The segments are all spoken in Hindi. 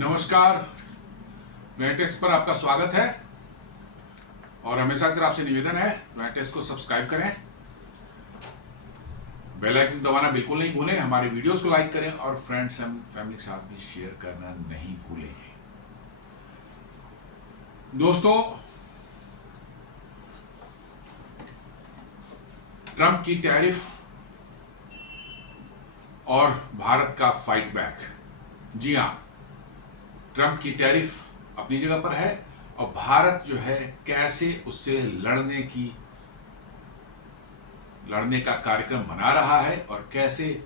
नमस्कार, प्लैनेटेक्स पर आपका स्वागत है और हमेशा की तरह आपसे निवेदन है प्लैनेटेक्स को सब्सक्राइब करें, बेल आइकन दबाना बिल्कुल नहीं भूलें, हमारे वीडियोस को लाइक करें और फ्रेंड्स एंड फैमिली के साथ भी शेयर करना नहीं भूलें। दोस्तों, ट्रंप की टैरिफ और भारत का फाइट बैक। जी हाँ, ट्रंप की टैरिफ अपनी जगह पर है और भारत जो है कैसे उससे लड़ने का कार्यक्रम बना रहा है और कैसे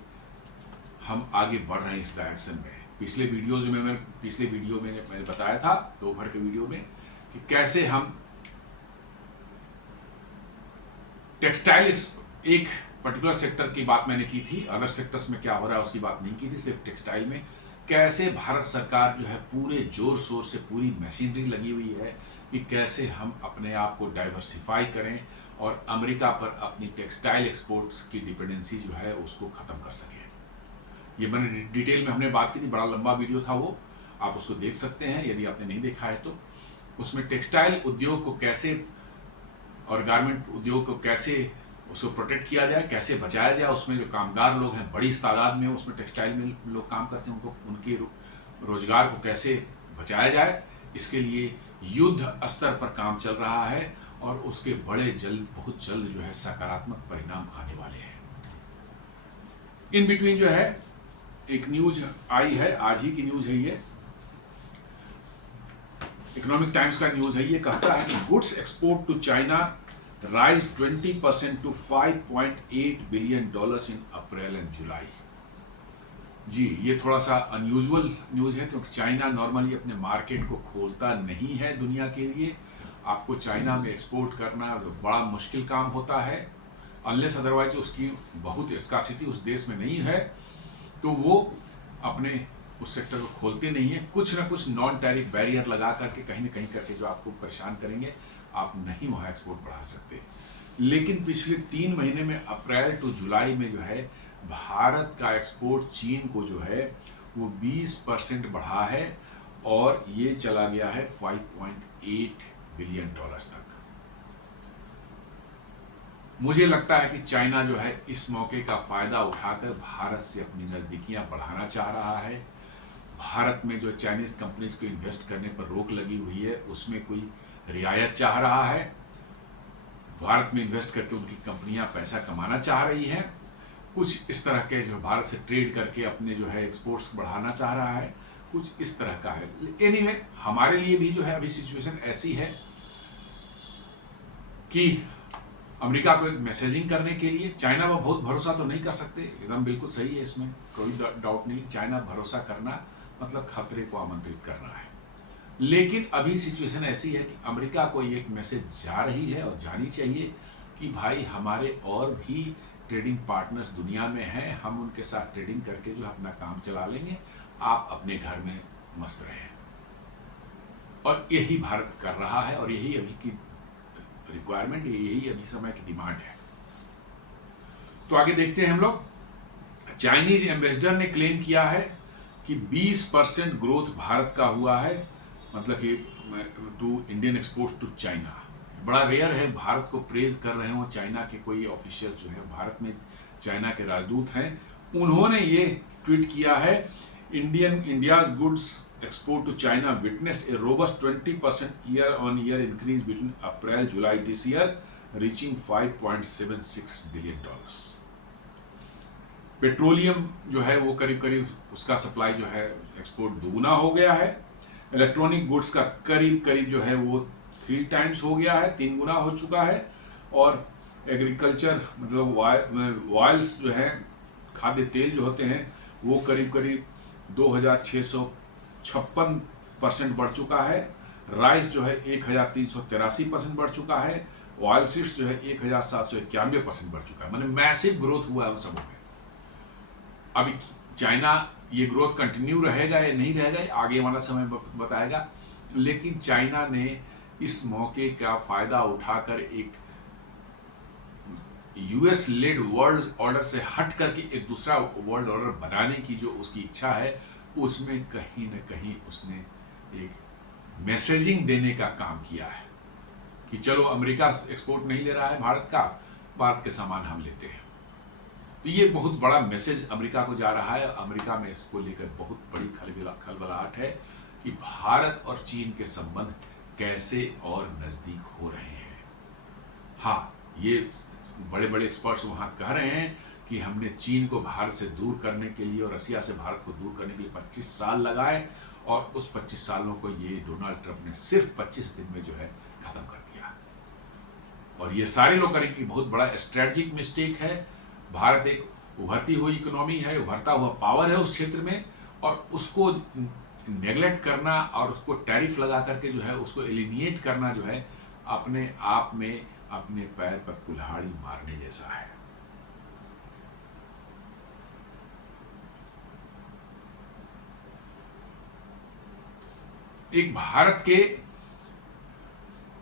हम आगे बढ़ रहे हैं इस डायरेक्शन में। पिछले वीडियो में मैंने बताया था, दोपहर के वीडियो में, कि कैसे हम टेक्सटाइल एक पर्टिकुलर सेक्टर की बात मैंने की थी, अदर सेक्टर्स में क्या हो रहा है उसकी बात नहीं की थी, सिर्फ टेक्सटाइल में कैसे भारत सरकार जो है पूरे जोर शोर से पूरी मशीनरी लगी हुई है कि कैसे हम अपने आप को डाइवर्सिफाई करें और अमेरिका पर अपनी टेक्सटाइल एक्सपोर्ट्स की डिपेंडेंसी जो है उसको ख़त्म कर सकें। ये मैंने डिटेल में हमने बात की थी, बड़ा लंबा वीडियो था वो, आप उसको देख सकते हैं यदि आपने नहीं देखा है तो। उसमें टेक्सटाइल उद्योग को कैसे और गारमेंट उद्योग को कैसे उसको प्रोटेक्ट किया जाए, कैसे बचाया जाए, उसमें जो कामगार लोग हैं बड़ी तादाद में उसमें टेक्सटाइल में लोग काम करते हैं, उनको उनके रोजगार को कैसे बचाया जाए, इसके लिए युद्ध स्तर पर काम चल रहा है और उसके बहुत जल्द जो है सकारात्मक परिणाम आने वाले हैं। इन बिटवीन जो है एक न्यूज आई है, आज ही की न्यूज है ये, इकोनॉमिक टाइम्स का न्यूज है। ये कहता है कि goods export to China rise 20% to $5.8 billion in April and July. जी, ये थोड़ा सा अनयूजुअल न्यूज़ है क्योंकि चाइना नॉर्मली अपने मार्केट को खोलता नहीं है दुनिया के लिए। आपको चाइना में एक्सपोर्ट करना बड़ा मुश्किल काम होता है, अनलेस अदरवाइज उसकी बहुत स्कार्सिटी उस देश में नहीं है तो वो अपने उस सेक्टर को खोलते नहीं है। कुछ ना कुछ नॉन टैरिफ बैरियर लगा करके कहीं ना कहीं करके जो आपको परेशान करेंगे, आप नहीं वहाँ एक्सपोर्ट बढ़ा सकते। लेकिन पिछले 3 महीने में अप्रैल टू जुलाई में जो है भारत का एक्सपोर्ट चीन को जो है वो 20% बढ़ा है और ये चला गया है $5.8 बिलियन तक। मुझे लगता है कि चाइना जो है इस मौके का फ़ायदा उठाकर भारत से अपनी नज़दीकियाँ बढ़ाना चाह रहा है। भारत में जो चाइनीज़ कंपनीज को इन्वेस्ट करने पर रोक लगी हुई है उसमें कोई रियायत चाह रहा है। भारत में इन्वेस्ट करके उनकी कंपनियां पैसा कमाना चाह रही हैं। कुछ इस तरह के जो भारत से ट्रेड करके अपने जो है एक्सपोर्ट्स बढ़ाना चाह रहा है, कुछ इस तरह का है। एनीवे, हमारे लिए भी जो है अभी सिचुएशन ऐसी है कि अमेरिका को एक मैसेजिंग करने के लिए चाइना पर बहुत भरोसा तो नहीं कर सकते, एकदम बिल्कुल सही है, इसमें कोई डाउट नहीं। चाइना भरोसा करना मतलब खतरे को आमंत्रित करना है। लेकिन अभी सिचुएशन ऐसी है कि अमेरिका को एक मैसेज जा रही है और जानी चाहिए कि भाई हमारे और भी ट्रेडिंग पार्टनर्स दुनिया में हैं, हम उनके साथ ट्रेडिंग करके जो अपना काम चला लेंगे, आप अपने घर में मस्त रहें। और यही भारत कर रहा है और यही अभी की रिक्वायरमेंट, यही अभी समय की डिमांड है। तो आगे देखते हैं हम लोग। चाइनीज एम्बेसडर ने क्लेम किया है कि 20% ग्रोथ भारत का हुआ है, मतलब कि to Indian export to China. बड़ा रेयर है भारत को प्रेज कर रहे हो चाइना के कोई ऑफिशियल जो है भारत में चाइना के राजदूत हैं, उन्होंने ये ट्वीट किया है, India's goods export to China witnessed a robust 20% year-on-year increase between April July this year, reaching $5.76 billion. Petroleum जो है वो करीब करीब उसका सप्लाई जो है एक्सपोर्ट दोगुना हो गया है। इलेक्ट्रॉनिक गुड्स का करीब करीब जो है वो 3 टाइम्स हो गया है, 3 गुना हो चुका है। और एग्रीकल्चर मतलब ऑयल्स जो है, खाद्य तेल जो होते हैं, वो करीब करीब 2656% बढ़ चुका है। राइस जो है 1383% बढ़ चुका है। ऑयल सीड्स जो है 1791% बढ़ चुका है। मतलब मैसिव ग्रोथ हुआ है उन सबों में। अभी चाइना ये ग्रोथ कंटिन्यू रहेगा या नहीं रहेगा आगे वाला समय बताएगा, लेकिन चाइना ने इस मौके का फ़ायदा उठाकर एक यूएस लेड वर्ल्ड ऑर्डर से हट करके एक दूसरा वर्ल्ड ऑर्डर बनाने की जो उसकी इच्छा है उसमें कहीं न कहीं उसने एक मैसेजिंग देने का काम किया है कि चलो अमेरिका एक्सपोर्ट नहीं ले रहा है भारत का, भारत के सामान हम लेते हैं। तो ये बहुत बड़ा मैसेज अमेरिका को जा रहा है। अमेरिका में इसको लेकर बहुत बड़ी खलबलाहट है कि भारत और चीन के संबंध कैसे और नज़दीक हो रहे हैं। हाँ, ये बड़े बड़े एक्सपर्ट्स वहाँ कह रहे हैं कि हमने चीन को भारत से दूर करने के लिए और रसिया से भारत को दूर करने के लिए 25 साल लगाए, और उस 25 सालों को ये डोनाल्ड ट्रंप ने सिर्फ 25 दिन में जो है ख़त्म कर दिया। और ये सारे लोग करें कि बहुत बड़ा स्ट्रेटजिक मिस्टेक है। भारत एक उभरती हुई इकोनॉमी है, उभरता हुआ पावर है उस क्षेत्र में, और उसको नेगलेक्ट करना और उसको टैरिफ लगा करके जो है उसको एलिमिनेट करना जो है अपने आप में अपने पैर पर कुल्हाड़ी मारने जैसा है। एक भारत के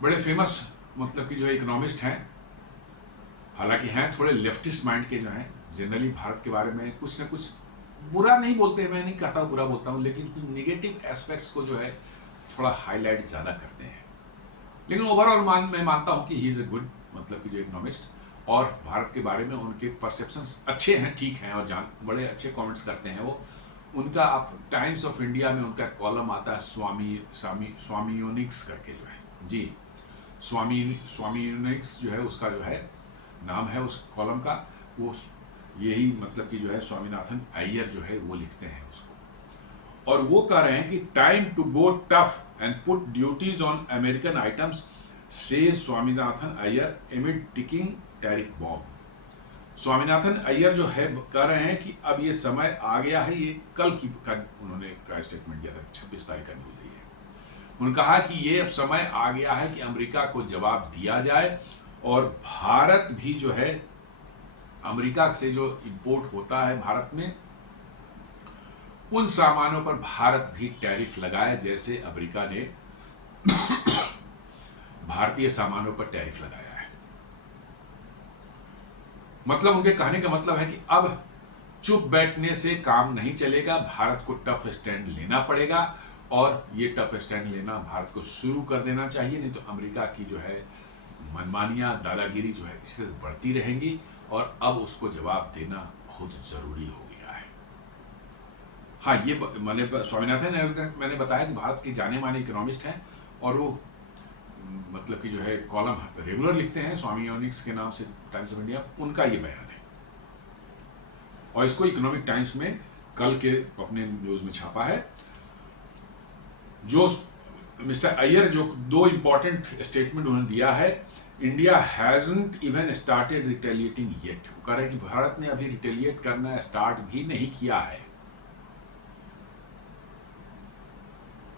बड़े फेमस मतलब कि जो है इकोनॉमिस्ट हैं, हालांकि हैं थोड़े लेफ्टिस्ट माइंड के जो हैं, जनरली भारत के बारे में कुछ ना कुछ बुरा नहीं बोलते, मैं नहीं कहता बुरा बोलता हूँ, लेकिन कुछ निगेटिव एस्पेक्ट्स को जो है थोड़ा हाईलाइट ज़्यादा करते हैं। लेकिन ओवरऑल मैं मानता हूँ कि ही इज़ ए गुड मतलब कि जो इकोनॉमिस्ट, और भारत के बारे में उनके परसेप्शंस अच्छे हैं, ठीक हैं, और बड़े अच्छे कमेंट्स करते हैं वो। उनका आप टाइम्स ऑफ इंडिया में उनका कॉलम आता है स्वामियोनिक्स करके जो है जी, स्वामियोनिक्स जो है उसका जो है नाम है उस कॉलम का, वो यही मतलब कि जो है स्वामीनाथन अय्यर जो है वो लिखते हैं उसको, और वो कह रहे हैं कि time to go tough and put duties on American items से Swaminathan Aiyar amid ticking tariff bomb. Swaminathan Aiyar जो है कह रहे हैं कि अब ये समय आ गया है, ये कल उन्होंने का स्टेटमेंट दिया था, 26 तारीख का न्यूज है। उन्होंने कहा कि ये अब समय आ गया है कि अमेरिका को जवाब दिया जाए, और भारत भी जो है अमेरिका से जो इंपोर्ट होता है भारत में, उन सामानों पर भारत भी टैरिफ लगाए जैसे अमेरिका ने भारतीय सामानों पर टैरिफ लगाया है। मतलब उनके कहने का मतलब है कि अब चुप बैठने से काम नहीं चलेगा, भारत को टफ स्टैंड लेना पड़ेगा, और ये टफ स्टैंड लेना भारत को शुरू कर देना चाहिए, नहीं तो अमेरिका की जो है मनमानियाँ, दादागिरी जो है इससे बढ़ती रहेंगी, और अब उसको जवाब देना बहुत ज़रूरी हो गया है। हाँ, ये मैंने स्वामीनाथन मैंने बताया कि भारत के जाने माने इकोनॉमिस्ट हैं, और वो मतलब कि जो है कॉलम रेगुलर लिखते हैं स्वामियोनिक्स के नाम से टाइम्स ऑफ इंडिया, उनका ये बयान है, और इसको इकोनॉमिक टाइम्स में कल के अपने न्यूज़ में छापा है। जो मिस्टर अय्यर जो दो इंपॉर्टेंट स्टेटमेंट उन्होंने दिया है, India hasn't even started retaliating yet, वो कह रहे हैं कि भारत ने अभी रिटेलिएट करना स्टार्ट भी नहीं किया है।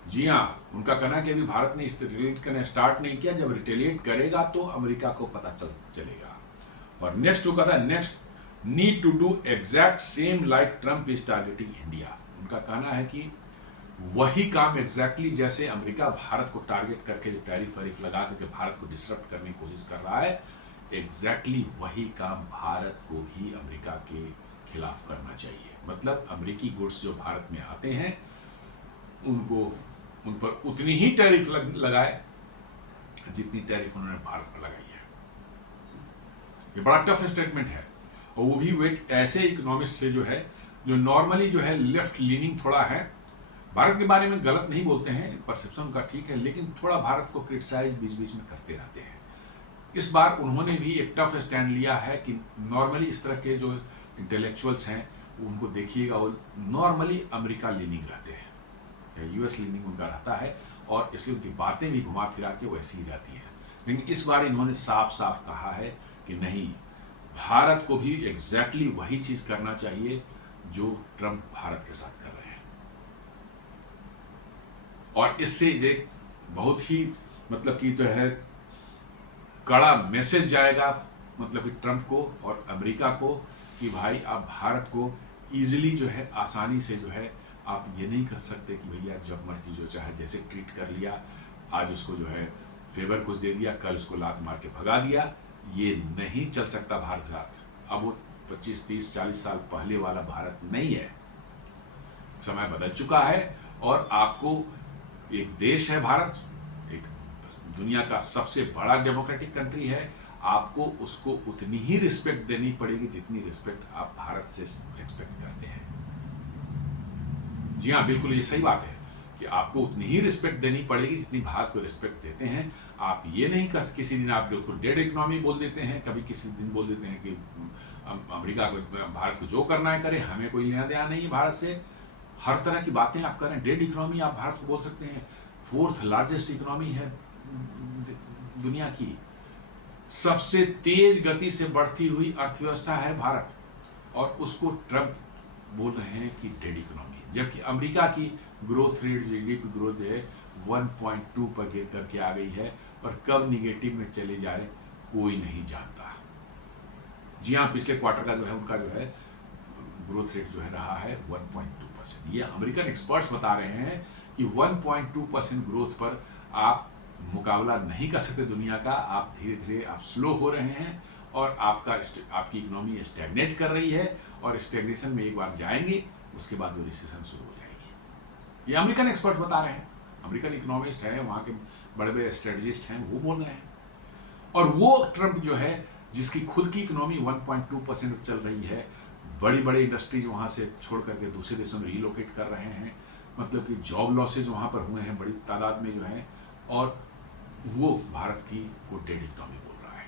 जी हाँ, उनका कहना है कि अभी भारत ने रिटेलिएट करना स्टार्ट नहीं किया, जब रिटेलिएट करेगा तो अमेरिका को पता चलेगा। और नेक्स्ट वो कहता है next need to do exact same like Trump is targeting India. उनका कहना है कि वही काम एग्जैक्टली जैसे अमेरिका भारत को टारगेट करके जो टैरिफ वैरिफ लगा करके भारत को डिसरप्ट करने की कोशिश कर रहा है, एग्जैक्टली वही काम भारत को भी अमेरिका के खिलाफ करना चाहिए। मतलब अमेरिकी गुड्स जो भारत में आते हैं उन पर उतनी ही टैरिफ लगाए जितनी टैरिफ उन्होंने भारत पर लगाई है। ये बड़ा टफ स्टेटमेंट है, और वो भी वो एक ऐसे इकोनॉमिस्ट से जो है जो नॉर्मली जो है लेफ्ट लीनिंग थोड़ा है, भारत के बारे में गलत नहीं बोलते हैं, परसेप्शन का ठीक है, लेकिन थोड़ा भारत को क्रिटिसाइज बीच बीच में करते रहते हैं। इस बार उन्होंने भी एक टफ स्टैंड लिया है कि नॉर्मली इस तरह के जो इंटेलेक्चुअल्स हैं उनको देखिएगा, वो नॉर्मली अमेरिका लीनिंग रहते हैं, यूएस लीनिंग उनका रहता है, और इसलिए उनकी बातें भी घुमा फिरा के वैसी ही रहती हैं। लेकिन इस बार इन्होंने साफ साफ कहा है कि नहीं, भारत को भी एग्जैक्टली वही चीज़ करना चाहिए जो ट्रंप भारत के साथ कर रहे हैं, और इससे एक बहुत ही मतलब कि जो है कड़ा मैसेज जाएगा मतलब कि ट्रंप को और अमेरिका को कि भाई आप भारत को ईजिली जो है आसानी से जो है आप ये नहीं कर सकते कि भैया जब मर्जी जो चाहे जैसे ट्रीट कर लिया, आज उसको जो है फेवर कुछ दे दिया, कल उसको लात मार के भगा दिया। ये नहीं चल सकता भारत साथ। अब वो 25, 30, 40 साल पहले वाला भारत नहीं है। समय बदल चुका है और आपको एक देश है भारत, एक दुनिया का सबसे बड़ा डेमोक्रेटिक कंट्री है, आपको उसको उतनी ही रिस्पेक्ट देनी पड़ेगी जितनी रिस्पेक्ट आप भारत से एक्सपेक्ट करते हैं। जी हाँ, बिल्कुल ये सही बात है कि आपको उतनी ही रिस्पेक्ट देनी पड़ेगी जितनी भारत को रिस्पेक्ट देते हैं। आप ये नहीं कर, किसी दिन आप उसको डेड इकोनॉमी बोल देते हैं, कभी किसी दिन बोल देते हैं कि अमेरिका को, भारत को जो करना है करे, हमें कोई लेना देना नहीं है भारत से। हर तरह की बातें आप करें। डेड इकोनॉमी आप भारत को बोल सकते हैं, 4th लार्जेस्ट इकोनॉमी है दुनिया की, सबसे तेज गति से बढ़ती हुई अर्थव्यवस्था है भारत, और उसको ट्रंप बोल रहे हैं कि डेड इकोनॉमी है। जबकि अमेरिका की ग्रोथ रेट, जीडीपी ग्रोथ जो है 1.2 पर गिर करके आ गई है, और कब निगेटिव में चले जाए कोई नहीं जानता। जी हाँ, पिछले क्वार्टर का जो है उनका जो है ग्रोथ रेट जो है रहा है 1.2%। ये अमेरिकन एक्सपर्ट्स बता रहे हैं कि 1.2% ग्रोथ पर आप मुकाबला नहीं कर सकते दुनिया का। आप धीरे धीरे आप स्लो हो रहे हैं, और आपकी इकोनॉमी स्टैग्नेट कर रही है, और स्टैग्नेशन में एक बार जाएंगे उसके बाद वो रिसेशन शुरू हो जाएगी। ये अमेरिकन एक्सपर्ट बता रहे हैं, अमेरिकन इकोनॉमिस्ट है, वहाँ के बड़े बड़े स्ट्रेटजिस्ट हैं, वो बोल रहे हैं। और वो ट्रंप जो है, जिसकी खुद की इकोनॉमी 1.2% चल रही है, बड़ी बड़ी इंडस्ट्रीज वहाँ से छोड़ करके दूसरे देशों में रिलोकेट कर रहे हैं, मतलब कि जॉब लॉसेज वहाँ पर हुए हैं बड़ी तादाद में जो है, और वो भारत की को डेड इकोनॉमी बोल रहा है।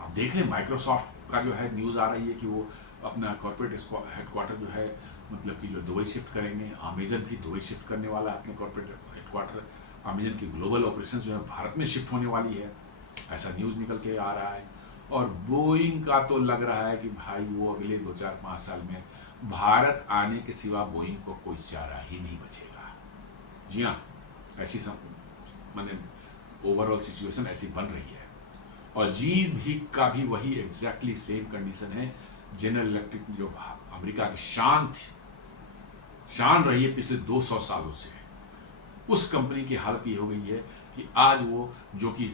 आप देख लें, माइक्रोसॉफ्ट का जो है न्यूज़ आ रही है कि वो अपना कॉर्पोरेट हेडक्वार्टर जो है, मतलब कि जो दुबई शिफ्ट करेंगे। अमेजन भी दुबई शिफ्ट करने वाला है अपने कॉर्पोरेट हेडक्वार्टर। अमेजन की ग्लोबल ऑपरेशंस जो है भारत में शिफ्ट होने वाली है, ऐसा न्यूज़ निकल के आ रहा है। और बोइंग का तो लग रहा है कि भाई वो अगले 2-4-5 साल में भारत आने के सिवा बोइंग को कोई चारा ही नहीं बचेगा। जी हाँ, ऐसी मैंने ओवरऑल सिचुएशन ऐसी बन रही है। और जी भी का भी वही एग्जैक्टली सेम कंडीशन है। जनरल इलेक्ट्रिक जो अमेरिका की शान रही है पिछले 200 सालों से, उस कंपनी की हालत ये हो गई है कि आज वो, जो कि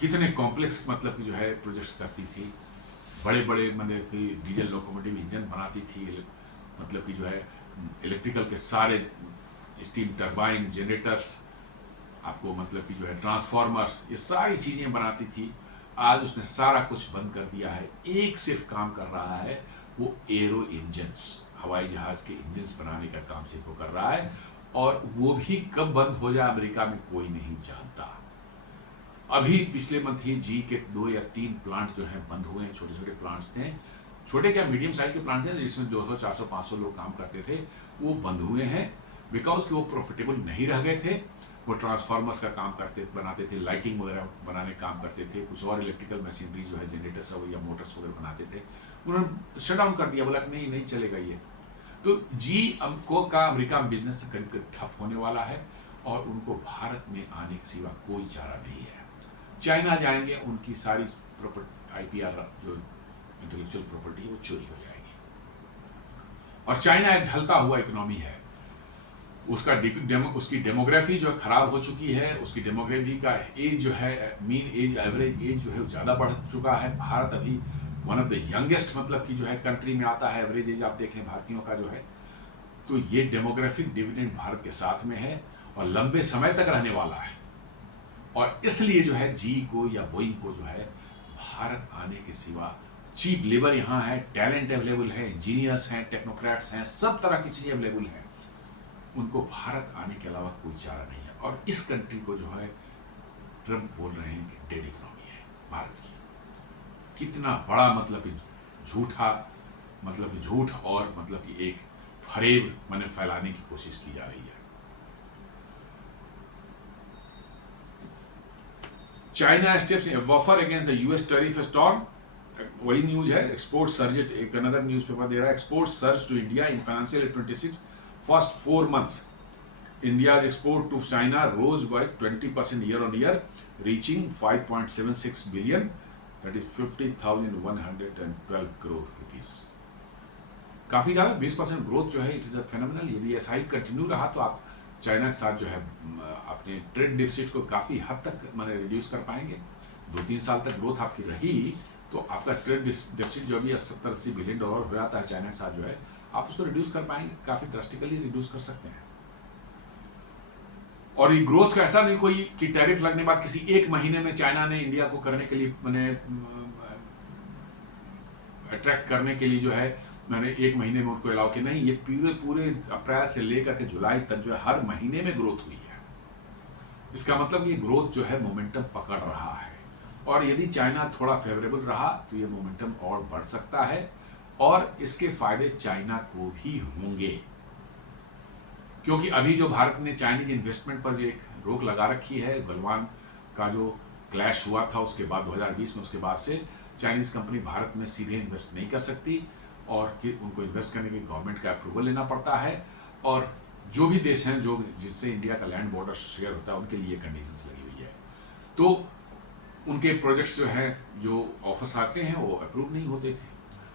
कितने कॉम्प्लेक्स मतलब कि जो है प्रोजेक्ट्स करती थी, बड़े बड़े मतलब कि डीजल लोकोमोटिव इंजन बनाती थी, मतलब कि जो है इलेक्ट्रिकल के सारे स्टीम टरबाइन, जनरेटर्स, आपको मतलब कि जो है ट्रांसफार्मर्स, ये सारी चीज़ें बनाती थी, आज उसने सारा कुछ बंद कर दिया है। एक सिर्फ काम कर रहा है, वो एरो इंजन्स, हवाई जहाज़ के इंजन्स बनाने का काम सिर्फ वो कर रहा है, और वो भी कब बंद हो जाए अमेरिका में कोई नहीं जानता। अभी पिछले मंथ ही जी के 2 या 3 प्लांट जो हैं बंद हुए हैं। छोटे छोटे प्लांट्स थे, छोटे क्या मीडियम साइज के प्लांट्स हैं, जिसमें 200, 400, 500 लोग काम करते थे, वो बंद हुए हैं बिकॉज कि वो प्रॉफिटेबल नहीं रह गए थे। वो ट्रांसफार्मर्स का काम बनाते थे, लाइटिंग वगैरह बनाने काम करते थे, कुछ और इलेक्ट्रिकल मशीनरी जो है जनरेटर्स या मोटर्स वगैरह बनाते थे, उन्होंने शट डाउन कर दिया, बोला कि नहीं चलेगा ये। तो जी हमको का अमेरिका में बिजनेस करीब करीब ठप होने वाला है, और उनको भारत में आने के सिवा कोई चारा नहीं है। चाइना जाएंगे, उनकी सारी प्रॉपर्टी IPR जो इंटेलेक्चुअल प्रॉपर्टी है वो चोरी हो जाएगी। और चाइना एक ढलता हुआ इकोनॉमी है, उसकी डेमोग्राफी जो है खराब हो चुकी है, उसकी डेमोग्राफी का एज जो है, मीन एज, एवरेज एज जो है ज़्यादा बढ़ चुका है। भारत अभी वन ऑफ द यंगेस्ट मतलब कि जो है कंट्री में आता है, एवरेज एज आप देखें भारतीयों का जो है। तो ये डेमोग्राफिक डिविडेंड भारत के साथ में है और लंबे समय तक रहने वाला है, और इसलिए जो है जी को या बोइंग को जो है भारत आने के सिवा, चीप लेबर यहाँ है, टैलेंट अवेलेबल है, इंजीनियर्स हैं, टेक्नोक्रेट्स हैं, सब तरह की चीज़ें अवेलेबल हैं, उनको भारत आने के अलावा कोई चारा नहीं है। और इस कंट्री को जो है ट्रंप बोल रहे हैं कि डेड इकोनॉमी है भारत की। कितना बड़ा मतलब कि झूठा, मतलब कि झूठ और मतलब कि एक फरेब मैंने फैलाने की कोशिश की जा रही है। China steps in buffer against the US tariff storm, वही न्यूज है। एक्सपोर्ट सर्ज, एक अनदर न्यूज़पेपर दे रहा है, export surge to India in financial year 26 first 4 months. India's export to China rose by 20% year on year, reaching 5.76 billion, that is 50,112 crore rupees. काफ़ी ज़्यादा 20% ग्रोथ जो है, इट इज़ अ फेनोमेनल। यदि ऐसा ही कंटिन्यू रहा तो आप चाइना के साथ जो है अपने ट्रेड डिफिसिट को काफ़ी हद तक मैंने रिड्यूस कर पाएंगे। 2-3 साल तक ग्रोथ आपकी रही तो आपका ट्रेड डेफिसिट जो अभी 70-80 बिलियन डॉलर हो जाता है चाइना के साथ जो है, आप उसको रिड्यूस कर पाएंगे, काफ़ी ड्रास्टिकली रिड्यूस कर सकते हैं। और ये ग्रोथ का ऐसा नहीं कोई कि टैरिफ लगने के बाद किसी एक महीने में चाइना ने इंडिया को करने के लिए मैंने अट्रैक्ट करने के लिए जो है मैंने एक महीने में उनको अलाउ किया, नहीं, ये पूरे अप्रैल से लेकर के जुलाई तक जो है हर महीने में ग्रोथ हुई है। इसका मतलब ये ग्रोथ जो है मोमेंटम पकड़ रहा है, और यदि चाइना थोड़ा फेवरेबल रहा तो ये मोमेंटम और बढ़ सकता है, और इसके फायदे चाइना को भी होंगे, क्योंकि अभी जो भारत ने चाइनीज इन्वेस्टमेंट पर जो एक रोक लगा रखी है, गलवान का जो क्लैश हुआ था उसके बाद 2020 में, उसके बाद से चाइनीज कंपनी भारत में सीधे इन्वेस्ट नहीं कर सकती, और कि उनको इन्वेस्ट करने के गवर्नमेंट का अप्रूवल लेना पड़ता है, और जो भी देश हैं जो जिससे इंडिया का लैंड बॉर्डर शेयर होता है उनके लिए कंडीशंस लगी हुई है, तो उनके प्रोजेक्ट्स जो हैं जो ऑफर्स आते हैं वो अप्रूव नहीं होते थे।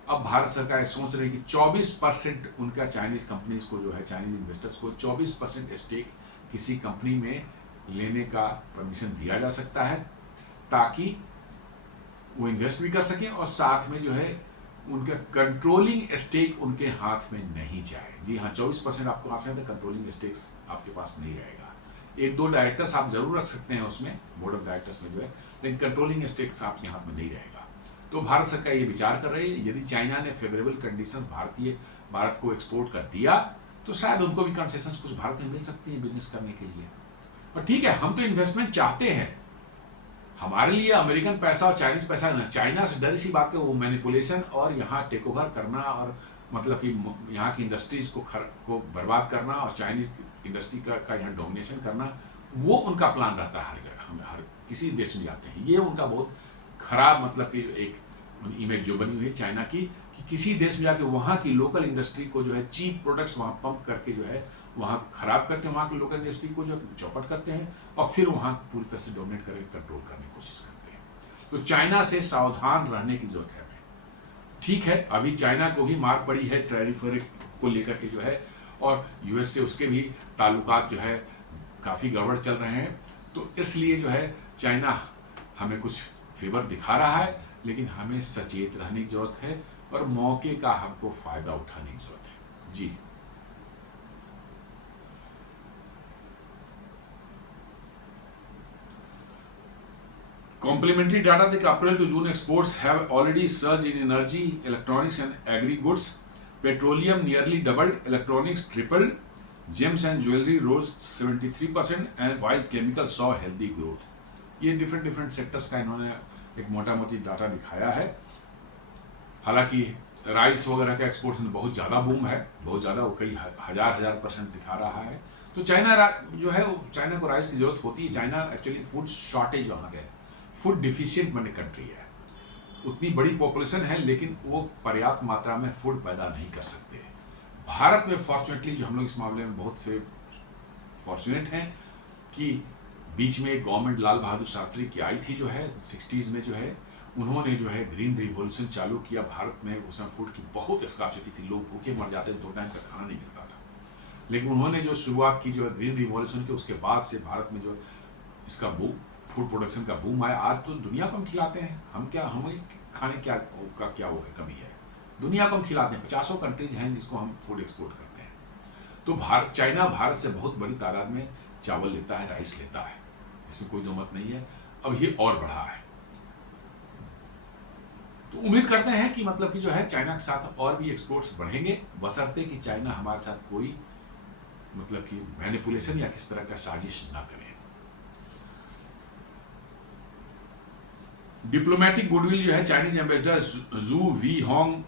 अब भारत सरकार सोच रही है कि 24% उनका चाइनीज कंपनीज को जो है, चाइनीज इन्वेस्टर्स को 24% स्टेक किसी कंपनी में लेने का परमिशन दिया जा सकता है, ताकि वो इन्वेस्ट भी कर सकें और साथ में जो है उनका कंट्रोलिंग स्टेक उनके हाथ में नहीं जाए। जी हाँ, 24% आपको आ सकता है, कंट्रोलिंग स्टेक्स आपके पास नहीं रहेगा। 1-2 डायरेक्टर्स आप जरूर रख सकते हैं उसमें, बोर्ड ऑफ डायरेक्टर्स में जो है, लेकिन कंट्रोलिंग स्टेक्स आपके हाथ में नहीं रहेगा। तो भारत सरकार ये विचार कर रही है, यदि चाइना ने फेवरेबल कंडीशंस भारत को एक्सपोर्ट कर दिया तो शायद उनको भी कंसेशंस कुछ भारत में मिल सकती है बिजनेस करने के लिए। और ठीक है, हम तो इन्वेस्टमेंट चाहते हैं, हमारे लिए अमेरिकन पैसा और चाइनीज पैसा, चाइना से डरी सी बात है, वो मैनिपुलेशन और यहाँ टेक ओवर करना, और मतलब कि यहाँ की इंडस्ट्रीज को बर्बाद करना और चाइनीज इंडस्ट्री का यहाँ डोमिनेशन करना, वो उनका प्लान रहता है हर जगह, हम हर किसी देश में जाते हैं। ये उनका बहुत खराब मतलब कि एक इमेज जो बनी हुई है चाइना की, कि किसी देश में जाके वहाँ की लोकल इंडस्ट्री को जो है चीप प्रोडक्ट्स वहाँ पंप करके जो है वहाँ खराब करते हैं, वहाँ की लोकल इंडस्ट्री को जो चौपट करते हैं, और फिर वहाँ पूरी तरह से डोमिनेट करके कंट्रोल करने की कोशिश करते हैं। तो चाइना से सावधान रहने की जरूरत है हमें। ठीक है, अभी चाइना को भी मार पड़ी है टैरिफ को लेकर के जो है, और यूएस से उसके भी ताल्लुकात जो है काफ़ी गड़बड़ चल रहे हैं, तो इसलिए जो है चाइना हमें कुछ फेवर दिखा रहा है, लेकिन हमें सचेत रहने की जरूरत है और मौके का हमको फायदा उठाने की जरूरत है। जी, कॉम्प्लीमेंट्री डाटा देखिए, April to June exports have already surge in energy, electronics and agri goods, petroleum nearly doubled, electronics tripled, gems and jewellery rose 73%, and while chemical saw healthy growth. ये डिफरेंट सेक्टर्स का इन्होंने एक मोटा मोटी डाटा दिखाया है। हालांकि राइस वगैरह का एक्सपोर्ट्स में बहुत ज़्यादा बूम है, बहुत ज़्यादा, वो कई हजार% दिखा रहा है। तो चाइना जो है, चाइना को राइस की जरूरत होती है। चाइना एक्चुअली फूड शॉर्टेज वहाँ के फूड डिफिशियंट बने कंट्री है, उतनी बड़ी पॉपुलेशन है लेकिन वो पर्याप्त मात्रा में फूड पैदा नहीं कर सकते। भारत में फॉर्चुनेटली जो हम लोग इस मामले में बहुत से फॉर्चुनेट हैं कि बीच में एक गवर्नमेंट लाल बहादुर शास्त्री की आई थी जो है 60s में, जो है उन्होंने जो है ग्रीन रिवॉल्यूशन चालू किया। भारत में उस समय फूड की बहुत स्कार्सिटी थी, लोग भूखे मर जाते थे, 2 टाइम का खाना नहीं मिलता था। लेकिन उन्होंने जो शुरुआत की जो है ग्रीन रिवॉल्यूशन की, उसके बाद से भारत में जो इसका फूड प्रोडक्शन का बूम आया। आज तो दुनिया को हम खिलाते हैं, हमें खाने क्या वो है, कमी है। दुनिया को हम खिलाते हैं, 50 कंट्रीज हैं जिसको हम फूड एक्सपोर्ट करते हैं। तो चाइना भारत से बहुत बड़ी तादाद में चावल लेता है, राइस लेता है, इसमें कोई दो मत नहीं है। अब ये और बढ़ा है, तो उम्मीद करते हैं कि मतलब कि जो है चाइना के साथ और भी एक्सपोर्ट्स बढ़ेंगे, बशर्ते कि चाइना हमारे साथ कोई मतलब कि मैनिपुलेशन या किस तरह का साजिश ना करे। डिप्लोमेटिक गुडविल जो है, चाइनीज एम्बेसडर जू वी होंग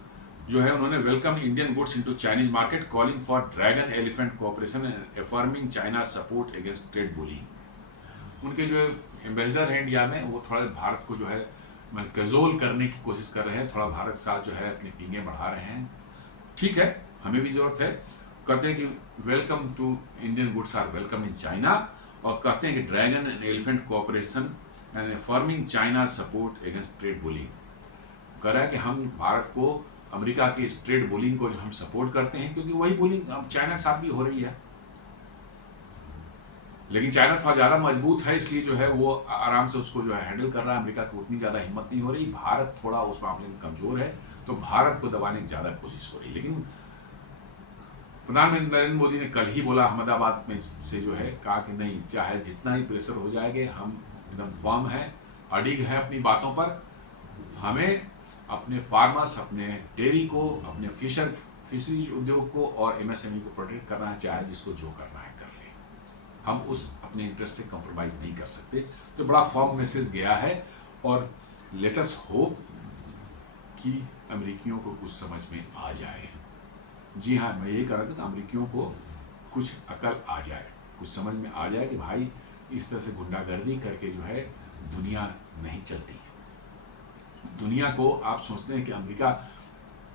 जो है उन्होंने welcome Indian goods into Chinese market, calling for dragon elephant cooperation and affirming China support against trade bullying. उनके जो एम्बेसडर हैं इंडिया में, वो थोड़ा भारत को जो है कैजुअल करने की कोशिश कर रहे हैं, थोड़ा भारत साथ जो है अपनी पींगे बढ़ा रहे हैं। ठीक है, हमें भी जरूरत है। कहते हैं कि welcome to Indian goods are welcome in China, और कहते हैं कि dragon and elephant cooperation and forming China support against trade bullying. कह रहा है कि हम भारत को अमेरिका की ट्रेड बुलिंग को जो हम सपोर्ट करते हैं, क्योंकि वही बुलिंग अब चाइना के साथ भी हो रही है। लेकिन चाइना थोड़ा ज़्यादा मजबूत है, इसलिए जो है वो आराम से उसको जो है हैंडल कर रहा है। अमेरिका की उतनी ज़्यादा हिम्मत नहीं हो रही। भारत थोड़ा उस मामले में कमज़ोर है, तो भारत को दबाने की ज़्यादा कोशिश हो रही। लेकिन प्रधानमंत्री नरेंद्र मोदी ने कल ही बोला अहमदाबाद में से जो है, कहा कि नहीं, चाहे जितना ही प्रेशर हो जाएगा, हम एकदम फर्म हैं, अडिग हैं अपनी बातों पर। हमें अपने फार्मर्स, अपने डेयरी को, अपने फिशरीज उद्योग को और एमएसएमई को प्रोटेक्ट करना है, चाहे जिसको जो करना है कर ले। हम उस अपने इंटरेस्ट से कॉम्प्रोमाइज़ नहीं कर सकते। तो बड़ा फर्म मैसेज गया है, और लेट अस होप कि अमेरिकियों को कुछ समझ में आ जाए। जी हाँ, मैं यही कह रहा था कि अमेरिकियों को कुछ अकल आ जाए, कुछ समझ में आ जाए कि भाई इस तरह से गुंडागर्दी करके जो है दुनिया नहीं चलती। दुनिया को आप सोचते हैं कि अमेरिका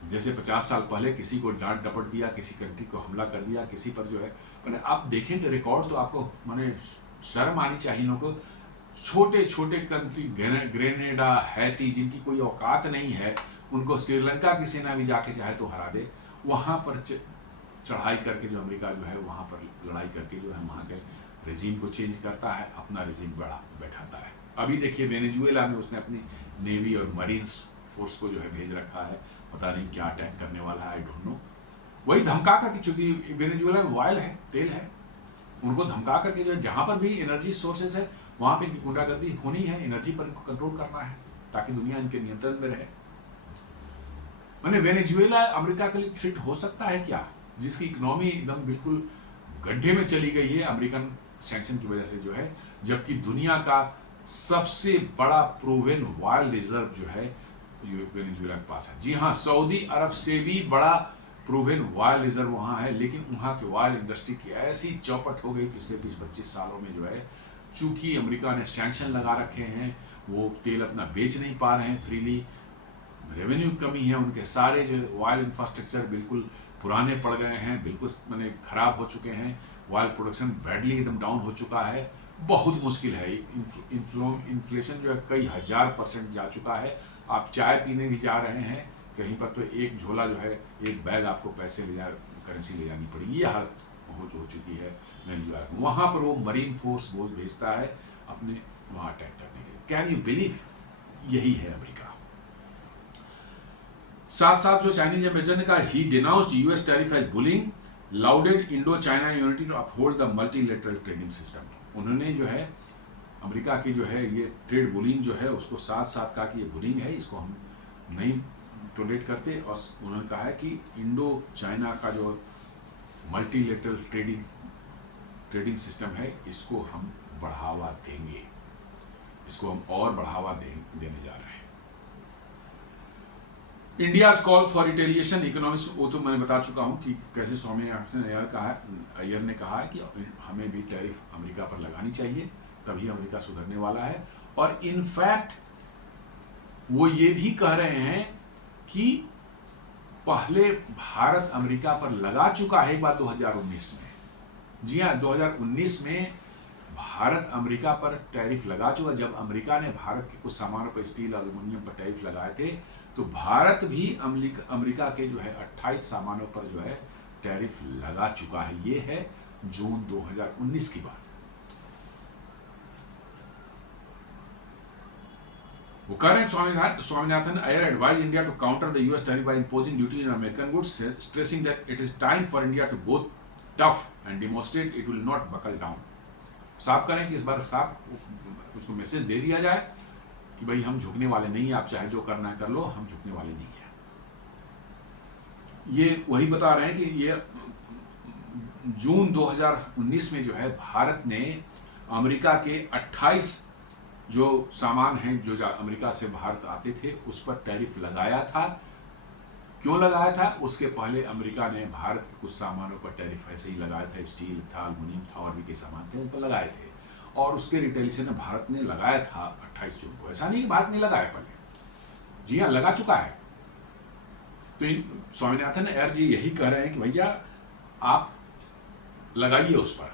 जैसे 50 साल पहले किसी को डांट डपट दिया, किसी कंट्री को हमला कर दिया, किसी पर जो है, मैंने आप देखेंगे रिकॉर्ड तो आपको मैंने शर्म आनी चाहिए लोगों को। छोटे छोटे कंट्री, ग्रेनेडा, हैती, जिनकी कोई औकात नहीं है, उनको श्रीलंका की सेना भी जाके चाहे तो हरा दे। वहाँ पर चढ़ाई करके जो अमेरिका जो है वहाँ पर लड़ाई करके जो है वहाँ के रेजिम को चेंज करता है, अपना रेजिम बैठाता है। अभी देखिए वेनेजुएला में उसने अपनी नेवी और मरीन्स फोर्स को जो है भेज रखा है, पता नहीं क्या अटैक करने वाला है, आई डोंट नो। वही धमका करके, चूंकि वेनेजुएला में ऑयल है, तेल है, उनको धमका करके जो है जहाँ पर भी एनर्जी सोर्सेज है वहाँ पर इनकी गुंडागर्दी होनी है, एनर्जी पर इनको कंट्रोल करना है ताकि दुनिया इनके नियंत्रण में रहे। मैंने वेनेजुएला अमेरिका के लिए थ्रेट हो सकता है क्या, जिसकी इकोनॉमी एकदम बिल्कुल गड्ढे में चली गई है अमेरिकन सैंक्शन की वजह से जो है, जबकि दुनिया का सबसे बड़ा प्रूवन ऑयल रिजर्व जो है वेनेजुएला के पास है। जी हाँ, सऊदी अरब से भी बड़ा प्रूवन ऑयल रिजर्व वहाँ है, लेकिन वहाँ के ऑयल इंडस्ट्री की ऐसी चौपट हो गई पिछले 20-25 सालों में जो है, चूंकि अमेरिका ने सैंक्शन लगा रखे हैं, वो तेल अपना बेच नहीं पा रहे हैं फ्रीली, रेवेन्यू कमी है, उनके सारे जो ऑयल इंफ्रास्ट्रक्चर बिल्कुल पुराने पड़ गए हैं, बिल्कुल मैंने ख़राब हो चुके हैं, ऑयल प्रोडक्शन बैडली एकदम डाउन हो चुका है, बहुत मुश्किल है। इन्फ्लेशन जो है कई 1000% जा चुका है। आप चाय पीने भी जा रहे हैं कहीं पर तो एक झोला जो है, एक बैग आपको पैसे करेंसी ले जानी पड़ेगी, ये हालत हो चुकी है वेनेजुएला में। वहाँ पर वो मरीन फोर्स बहुत भेजता है अपने वहाँ अटैक करने के लिए। कैन यू बिलीव, यही है अमेरिका। साथ साथ जो चाइनीज एम्बेसडर ने कहा, he denounced US tariff as bullying, lauded Indo China unity to uphold the multilateral trading system. उन्होंने जो है अमेरिका की जो है ये ट्रेड बुलिंग जो है उसको साथ साथ कहा कि ये बुलिंग है, इसको हम नहीं टोलरेट करते, और उन्होंने कहा है कि इंडो चाइना का जो मल्टीलेटरल ट्रेडिंग सिस्टम है इसको हम बढ़ावा देंगे, इसको हम और बढ़ावा देने जा रहे हैं। India call for retaliation economics, वो तो मैंने बता चुका हूं कि कैसे स्वामीनाथन अय्यर ने कहा है कि हमें भी टैरिफ अमेरिका पर लगानी चाहिए, तभी अमेरिका सुधरने वाला है। और इनफैक्ट वो ये भी कह रहे हैं कि पहले भारत अमेरिका पर लगा चुका है एक बार 2019 में। जी हाँ, 2019 में भारत अमेरिका पर टैरिफ लगा चुका। जब अमेरिका ने भारत के कुछ सामानों पर, स्टील, एल्युमिनियम पर टैरिफ लगाए थे, तो भारत भी अमेरिका के जो है 28 सामानों पर जो है टैरिफ लगा चुका है। ये है जून 2019 की बात। वो कह रहे हैं, Swaminathan Aiyar advise India to counter the US tariff by imposing duty in American goods, stressing that it is time for India to go tough and demonstrate it will not buckle down. साफ करें कि इस बार साफ उसको मैसेज दे दिया जाए कि भाई हम झुकने वाले नहीं हैं, आप चाहे जो करना है कर लो, हम झुकने वाले नहीं हैं। ये वही बता रहे हैं कि ये जून 2019 में जो है भारत ने अमेरिका के 28 जो सामान हैं जो अमेरिका से भारत आते थे उस पर टैरिफ लगाया था। क्यों लगाया था? उसके पहले अमेरिका ने भारत के कुछ सामानों पर टैरिफ ऐसे ही लगाया था, स्टील था, एल्युमिनियम था, और भी कई सामान थे उन पर लगाए थे, और उसके रिटेलिएशन में भारत ने लगाया था 28 जून को। ऐसा नहीं कि भारत ने लगाया पहले, जी हाँ लगा चुका है। तो स्वामीनाथन अय्यर जी यही कह रहे हैं कि भैया आप लगाइए उस पर,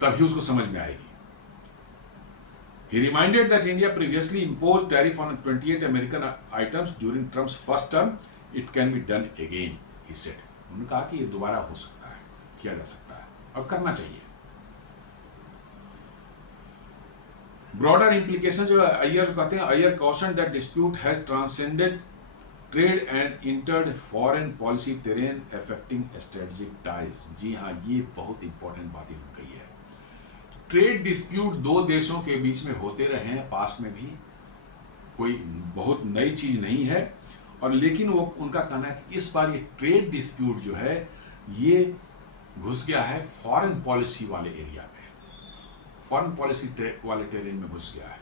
तभी उसको समझ में आएगी। He reminded that India previously imposed tariff on 28 American items during Trump's first term. It can be done again, he said. उन्होंने कहा कि ये दोबारा हो सकता है, किया जा सकता है और करना चाहिए। ब्रॉडर इम्प्लीकेशन जो है, अय्यर कहते हैं, Aiyar caution that dispute has transcended trade and entered foreign policy terrain affecting strategic ties. जी हाँ, ये बहुत इंपॉर्टेंट बात इन्होंने कही है। ट्रेड डिस्प्यूट दो देशों के बीच में होते रहे हैं पास्ट में भी, कोई बहुत नई चीज नहीं है, और लेकिन वो उनका कहना है कि इस बार ये ट्रेड डिस्प्यूट जो है ये घुस गया है फॉरेन पॉलिसी वाले एरिया में, फॉरेन पॉलिसी वाले टेरेन में घुस गया है,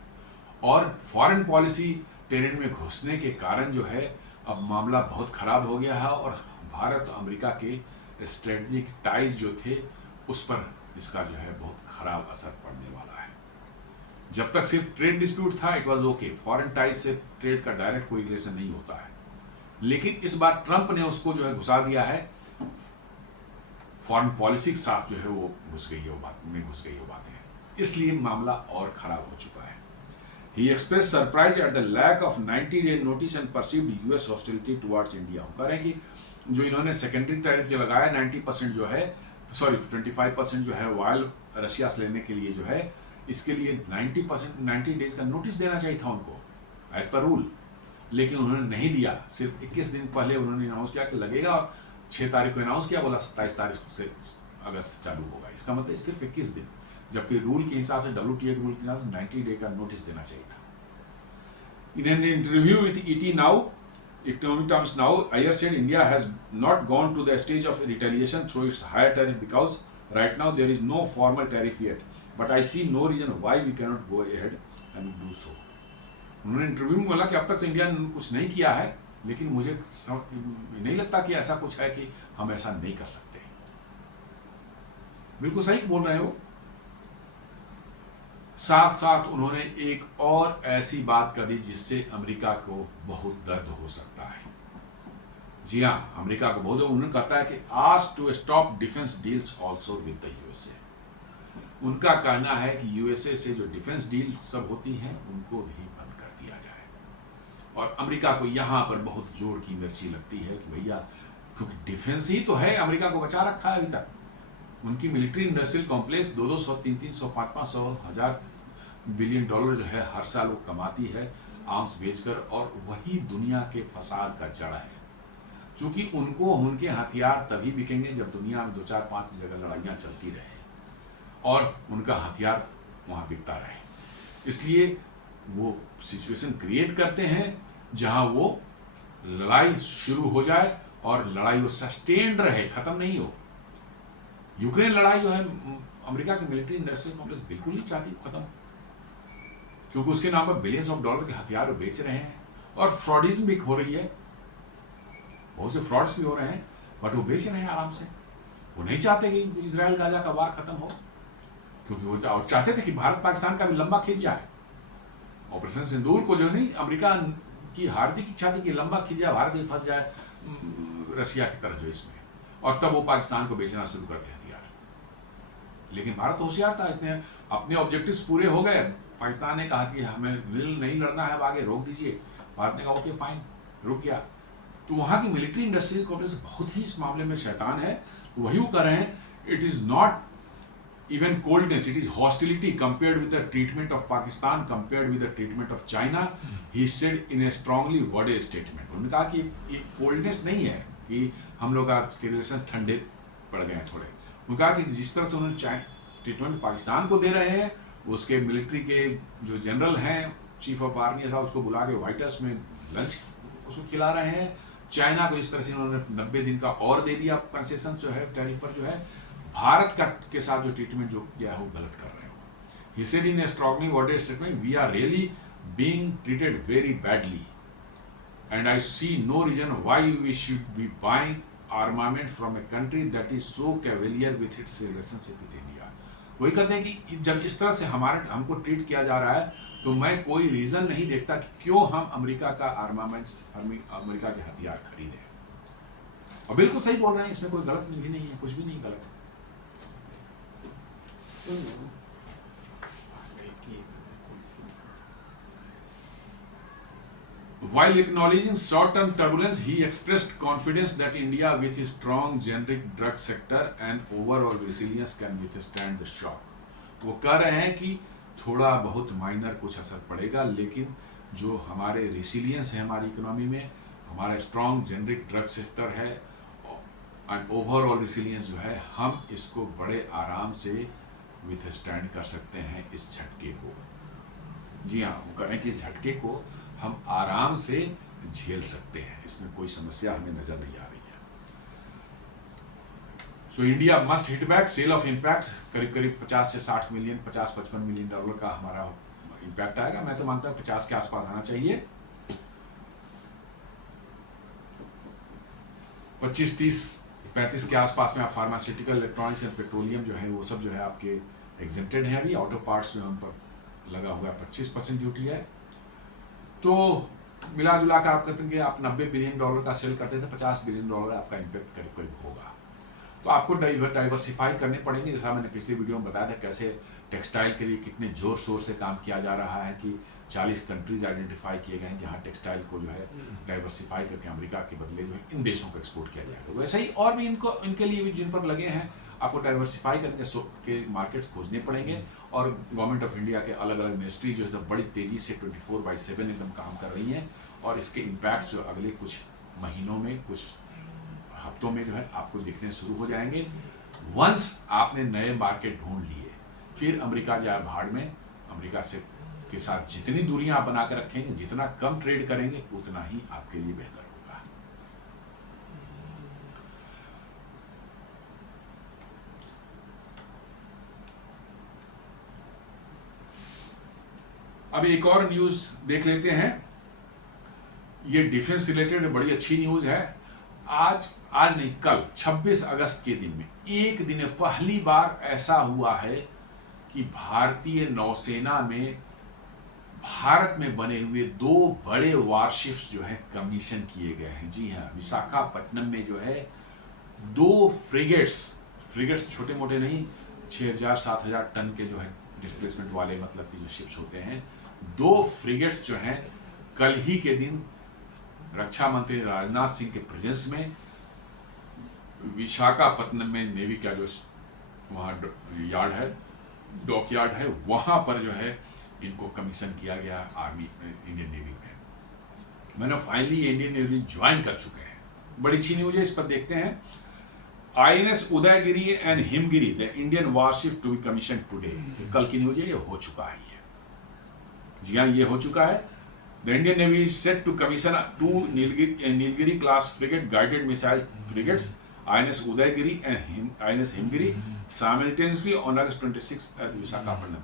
और फॉरेन पॉलिसी टेरेन में घुसने के कारण जो है अब मामला बहुत खराब हो गया है, और भारत और अमेरिका के स्ट्रेटेजिक टाइज जो थे उस पर इसका जो है बहुत खराब असर पड़ने वाला है। जब तक सिर्फ ट्रेड डिस्प्यूट था it was okay, foreign ties से ट्रेड का डायरेक्ट कोई रिलेशन नहीं होता है, लेकिन इस बार ट्रंप ने उसको जो है घुसा दिया है, फॉरेन पॉलिसी के साथ जो है वो घुस गई है, वो बातें, इसलिए मामला और खराब हो चुका है। He expressed surprise at the lack of 90-day notice and perceived US hostility towards India। वो कह रहे हैं कि जो इन्होंने सेकेंडरी टैरिफ जो लगाया 90% जो है, सॉरी 25% जो है ऑयल रशिया से लेने के लिए जो है, इसके लिए 90 डेज का नोटिस देना चाहिए था उनको एज पर रूल, लेकिन उन्होंने नहीं दिया। सिर्फ 21 दिन पहले उन्होंने अनाउंस किया कि लगेगा, और 6 तारीख को अनाउंस किया, बोला 27 तारीख से अगस्त चालू होगा। इसका मतलब सिर्फ 21 दिन, जबकि रूल के हिसाब से, WTO के रूल के हिसाब से 90 डे का नोटिस देना चाहिए था। In an interview with ET Now, Economic Times Now, Iyer said India has not gone to the stage of retaliation through its higher tariff because right now there is no formal tariff yet, but I see no reason why we cannot go ahead and do so। उन्होंने इंटरव्यू में बोला कि अब तक तो इंडिया ने कुछ नहीं किया है, लेकिन मुझे नहीं लगता कि ऐसा कुछ है कि हम ऐसा नहीं कर सकते। बिल्कुल सही बोल रहे हो। साथ साथ उन्होंने एक और ऐसी बात कर दी जिससे अमेरिका को बहुत दर्द हो सकता है। जी हाँ, अमेरिका को बहुत, उन्होंने कहता है कि ask to stop defence deals also with the USA. उनका कहना है कि यूएसए से जो डिफेंस डील सब होती हैं उनको भी बंद कर दिया जाए, और अमेरिका को यहाँ पर बहुत जोर की मिर्ची लगती है कि भैया, क्योंकि डिफेंस ही तो है अमेरिका को बचा रखा है अभी तक। उनकी military industrial complex 200, 300, 500, 1000 billion dollar जो है हर साल वो कमाती है आर्म्स बेचकर, और वही दुनिया के फसाद का जड़ है। क्योंकि उनको उनके हथियार तभी बिकेंगे जब दुनिया में 2, 4, 5 जगह लड़ाइयाँ चलती रहे और उनका हथियार वहाँ बिकता रहे। इसलिए वो सिचुएशन क्रिएट करते हैं जहाँ वो लड़ाई शुरू हो जाए और लड़ाई वो सस्टेन्ड रहे, खत्म नहीं हो। यूक्रेन लड़ाई जो है अमेरिका की मिलिट्री इंडस्ट्रियल कॉम्प्लेक्स बिल्कुल नहीं चाहती खत्म, क्योंकि उसके नाम पर बिलियंस ऑफ डॉलर के हथियार बेच रहे हैं, और फ्रॉडिज्म भी हो रही है, बहुत से फ्रॉड्स भी हो रहे हैं, बट वो बेच रहे हैं आराम से। वो नहीं चाहते कि इजराइल गाजा का वार खत्म हो, क्योंकि वो चाहते थे कि भारत पाकिस्तान का भी लंबा खिंच जाए। ऑपरेशन सिंदूर को जो नहीं, अमेरिका की हार्दिक इच्छा थी कि लंबा खिंच जाए, भारत ही फंस जाए रशिया की तरह जो इसमें, और तब वो पाकिस्तान को बेचना शुरू करते हथियार। लेकिन भारत होशियार था, इसने अपने ऑब्जेक्टिव्स पूरे हो गए। पाकिस्तान ने कहा कि हमें नहीं लड़ना है, अब आगे रोक दीजिए। भारत ने कहा ओके फाइन, रुक गया। तो वहाँ की मिलिट्री इंडस्ट्रियल कॉम्प्लेक्स बहुत ही इस मामले में शैतान है। वही वो कर रहे हैं, it is not even coldness, it is hostility compared with the treatment of Pakistan, compared with the treatment of China, he said in a strongly worded statement। उन्होंने कहा कि ये कोल्डनेस नहीं है कि हम लोग आपके रिलेशन ठंडे पड़ गए हैं थोड़े। उन्होंने कहा कि जिस तरह से उन्होंने ट्रीटमेंट पाकिस्तान को दे रहे हैं, उसके मिलिट्री के जो जनरल हैं, चीफ ऑफ आर्मी साहब, उसको बुला के व्हाइट हाउस में लंच उसको खिला रहे हैं। चाइना को इस तरह से उन्होंने 90 दिन का और दे दिया कंसेशन जो है टैरिफ पर, जो है भारत का के साथ जो ट्रीटमेंट जो किया है वो गलत कर रहे हो। He said in a strongly worded statement, we are really being treated very badly, and I see no reason why we should be buying armament from a country that is so cavalier with its relationship with India। वही कहते हैं कि जब इस तरह से हमको ट्रीट किया जा रहा है, तो मैं कोई रीज़न नहीं देखता कि क्यों हम अमेरिका का आर्मामेंट्स, अमेरिका के हथियार खरीदें। और बिल्कुल सही बोल रहे हैं, इसमें कोई गलत भी नहीं है, कुछ भी नहीं गलत है। While acknowledging short-term turbulence, he expressed confidence that India, with its strong generic drug sector and overall resilience, can withstand the shock। वो कह रहे हैं कि थोड़ा बहुत माइनर कुछ असर पड़ेगा, लेकिन जो हमारे रेसिलियंस है हमारी इकोनॉमी में, हमारा स्ट्रॉन्ग जेनरिक ड्रग सेक्टर है एंड ओवरऑल रेसिलियंस जो है, हम इसको बड़े आराम से विथस्टैंड कर सकते हैं इस झटके को। जी हाँ, वो करें कि इस झटके को हम आराम से झेल सकते हैं, इसमें कोई समस्या हमें नजर नहीं आ रही है। So India must hit back. Sell off impact करीब करीब 50 से 60 मिलियन, 50-55 मिलियन डॉलर का हमारा इम्पैक्ट आएगा। मैं तो मानता हूँ 50 के आसपास आना चाहिए। 25, 30, 35 के आसपास में आप फार्मास्यूटिकल, इलेक्ट्रॉनिक्स एंड पेट्रोलियम जो है वो सब जो है आपके एग्जेम्प्टेड हैं। अभी ऑटो पार्ट्स जो है उन पर लगा हुआ है 25% ड्यूटी है। तो मिला जुला कर आप कहते हैं कि आप 90 बिलियन डॉलर का सेल करते थे, 50 बिलियन डॉलर आपका इम्पैक्ट करीब करीब होगा। तो आपको डाइवर्सिफाई करने पड़ेंगे। जैसा मैंने पिछली वीडियो में बताया था कैसे टेक्सटाइल के लिए कितने जोर शोर से काम किया जा रहा है कि 40 कंट्रीज आइडेंटिफाई किए गए हैं जहां टेक्सटाइल को जो है डाइवर्सिफाई करके अमेरिका के बदले जो है इन देशों को एक्सपोर्ट किया जाएगा। वैसे ही और भी इनके लिए भी जिन पर लगे हैं आपको डाइवर्सिफाई करके के मार्केट्स खोजने पड़ेंगे। और गवर्नमेंट ऑफ इंडिया के अलग अलग मिनिस्ट्री जो है बड़ी तेजी से 24/7 एकदम काम कर रही हैं और इसके इम्पैक्ट्स जो अगले कुछ महीनों में, कुछ हफ्तों में जो है आपको दिखने शुरू हो जाएंगे। वंस आपने नए मार्केट ढूंढ लिए, फिर अमेरिका जाए भाड़ में। अमेरिका से के साथ जितनी दूरियां आप बना कर रखेंगे, जितना कम ट्रेड करेंगे, उतना ही आपके लिए बेहतर होगा। अब एक और न्यूज देख लेते हैं। ये डिफेंस रिलेटेड बड़ी अच्छी न्यूज है। आज नहीं, कल 26 अगस्त के दिन में एक दिन पहली बार ऐसा हुआ है कि भारतीय नौसेना में भारत में बने हुए 2 बड़े वारशिप्स जो है कमीशन किए गए हैं। जी हाँ, विशाखापट्टनम में जो है 2 फ्रिगेट्स छोटे मोटे नहीं, 6000-7000 टन के जो है डिस्प्लेसमेंट वाले मतलब कि जो शिप्स होते हैं, 2 फ्रिगेट्स जो हैं कल ही के दिन रक्षा मंत्री राजनाथ सिंह के प्रेजेंस में विशाखापट्टनम में नेवी का जो वहाँ यार्ड है, डॉक यार्ड है, वहाँ पर जो है इनको कमीशन किया गया आर्मी इंडियन नेवी में। मैंने फाइनली इंडियन नेवी ज्वाइन कर चुके हैं। बड़ी अच्छी न्यूज है, इस पर देखते हैं। INS Udaygiri and Himgiri the Indian warship to be commission today. कल की न्यूज है, ये हो चुका है। ये जी हाँ, ये हो चुका है। The Indian Navy is set to commission 2 Nilgiri class frigate guided missile frigates, INS Udaygiri and INS Himgiri, simultaneously on August 26 at Visakhapatnam.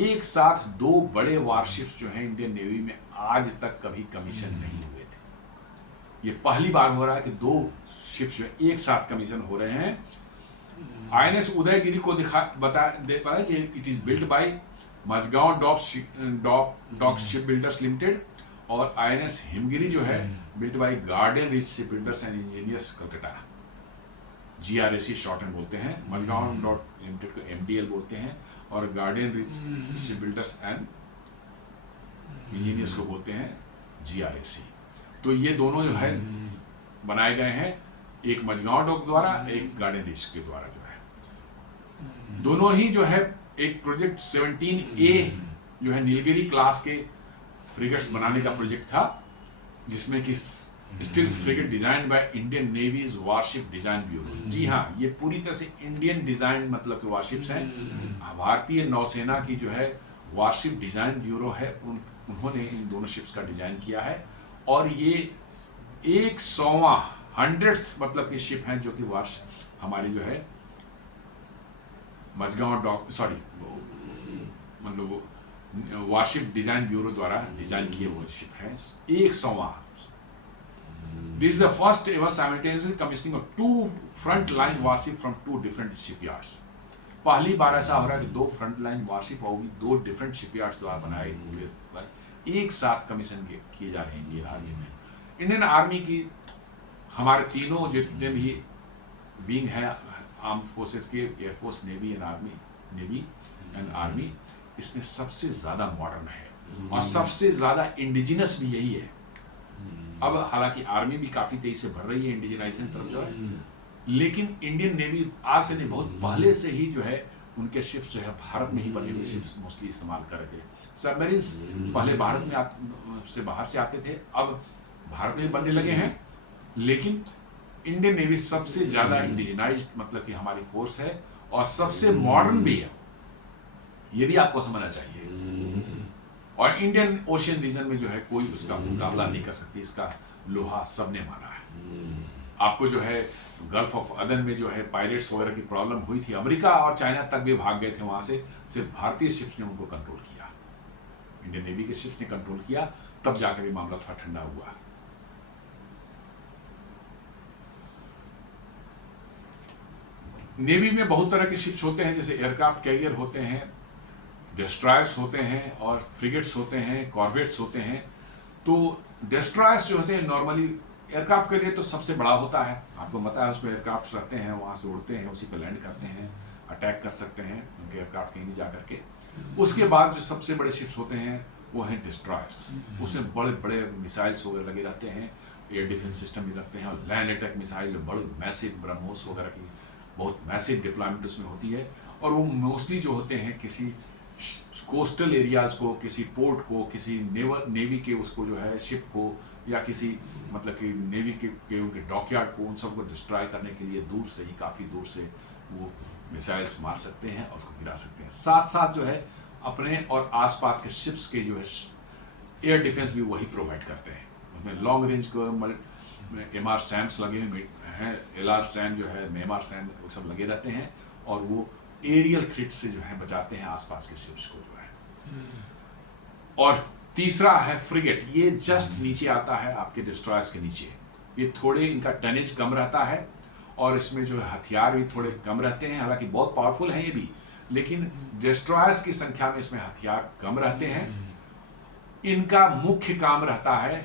एक साथ 2 बड़े वारशिप्स जो हैं इंडियन नेवी में आज तक कभी कमीशन नहीं हुए थे। ये पहली बार हो रहा है कि 2 शिप्स जो एक साथ कमीशन हो रहे हैं। INS उदयगिरी को दे पाया कि it is build by Mazagon dock ship builders limited, और INS हिमगिरी जो है built by garden reach ship builders and engineers Calcutta, GRAC short hand बोलते हैं। मजगांव डॉट लिमिटेड को MDL बोलते हैं और garden reach ship builders and engineers को बोलते हैं GRAC। तो ये दोनों जो है बनाए गए हैं, एक मजगांव डॉक द्वारा, एक गार्डन रिच के द्वारा जो है। दोनों ही जो है एक प्रोजेक्ट 17A जो है नीलगिरी क्लास के फ्रिगेट्स बनाने का प्रोजेक्ट था, जिसमें कि stealth frigate design by Indian navy's warship design bureau. जी हाँ, ये पूरी तरह से इंडियन डिजाइन मतलब के वारशिप्स हैं। भारतीय नौसेना की जो है वारशिप डिजाइन ब्यूरो है, उन्होंने इन दोनों शिप्स का डिजाइन किया है। और ये 100th मतलब की शिप हैं जो कि हमारी जो है मजगांव डॉक मतलब वारशिप डिजाइन ब्यूरो द्वारा डिजाइन किए हुए शिप है 100वां। This is the first ever simultaneous commissioning of 2 front line warship from 2 different shipyards. पहली बार ऐसा हो रहा है कि 2 फ्रंट लाइन वारशिप होगी 2 डिफरेंट शिपयार्ड्स द्वारा बनाए हुए एक साथ कमीशन किए जा रहे हैं इंडियन आर्मी में। इंडियन आर्मी की हमारे तीनों जितने भी विंग है आर्म फोर्सेस के, एयरफोर्स, नेवी एंड आर्मी, इसमें सबसे ज़्यादा मॉडर्न है और सबसे ज़्यादा इंडिजिनस भी यही है। अब हालांकि आर्मी भी काफ़ी तेजी से बढ़ रही है इंडिजिनाइजेशन तरफ जो है, लेकिन इंडियन नेवी आज से नहीं बहुत पहले से ही जो है उनके शिप्स जो है भारत में ही बने हुए शिप्स मोस्टली इस्तेमाल करेंगे। सबमरीन्स पहले भारत में से बाहर से आते थे, अब भारत में बनने लगे हैं, लेकिन इंडियन नेवी सबसे ज़्यादा इंडिजिनाइज्ड मतलब कि हमारी फोर्स है और सबसे मॉडर्न भी है, ये भी आपको समझना चाहिए। और इंडियन ओशियन रीजन में जो है कोई उसका मुकाबला नहीं कर सकती, इसका लोहा सबने माना है। आपको जो है गल्फ ऑफ अदन में जो है पायरेट्स वगैरह की प्रॉब्लम हुई थी, अमेरिका और चाइना तक भी भाग गए थे वहां से, सिर्फ भारतीय शिप्स ने उनको कंट्रोल किया, इंडियन नेवी के शिप्स ने कंट्रोल किया, तब जाकर ये मामला थोड़ा ठंडा हुआ। नेवी में बहुत तरह के शिप्स होते हैं, जैसे एयरक्राफ्ट कैरियर होते हैं, डिस्ट्रॉयर्स होते हैं और फ्रिगेट्स होते हैं, कॉर्वेट्स होते हैं। तो डिस्ट्रॉयर्स जो होते हैं नॉर्मली एयरक्राफ्ट के लिए तो सबसे बड़ा होता है, आपको पता है उसमें एयरक्राफ्ट रहते हैं, वहाँ से उड़ते हैं, उसी पे लैंड करते हैं, अटैक कर सकते हैं उनके एयरक्राफ्ट कहीं भी जा करके। उसके बाद जो सबसे बड़े शिप्स होते हैं वो हैं डिस्ट्रॉयर्स, उसमें बड़े बड़े मिसाइल्स वगैरह लगे रहते हैं, एयर डिफेंस सिस्टम भी रखते हैं और लैंड अटैक मिसाइल बड़े मैसिव ब्रह्मोस वगैरह की बहुत मैसिव डिप्लॉयमेंट उसमें होती है। और वो मोस्टली जो होते हैं किसी कोस्टल एरियाज को, किसी पोर्ट को, किसी नेवी के उसको जो है शिप को, या किसी मतलब कि नेवी के उनके डॉकयार्ड को, उन सबको डिस्ट्रॉय करने के लिए दूर से ही, काफ़ी दूर से वो मिसाइल्स मार सकते हैं और उसको गिरा सकते हैं। साथ साथ जो है अपने और आसपास के शिप्स के जो है एयर डिफेंस भी वही प्रोवाइड करते हैं। उसमें लॉन्ग रेंज को MR SAMs लगे हुए हैं, LR SAM जो है, MR SAM वो सब लगे रहते हैं और वो एरियल थ्रेट से जो है बचाते हैं आसपास के शिप्स को जो है। और तीसरा है फ्रिगेट, ये जस्ट नीचे आता है आपके डिस्ट्रॉयर्स के नीचे, ये थोड़े इनका टनेज कम रहता है और इसमें जो हथियार भी थोड़े कम रहते हैं, हालांकि बहुत पावरफुल हैं ये भी, लेकिन डिस्ट्रॉयर्स की संख्या में इसमें हथियार कम रहते हैं। इनका मुख्य काम रहता है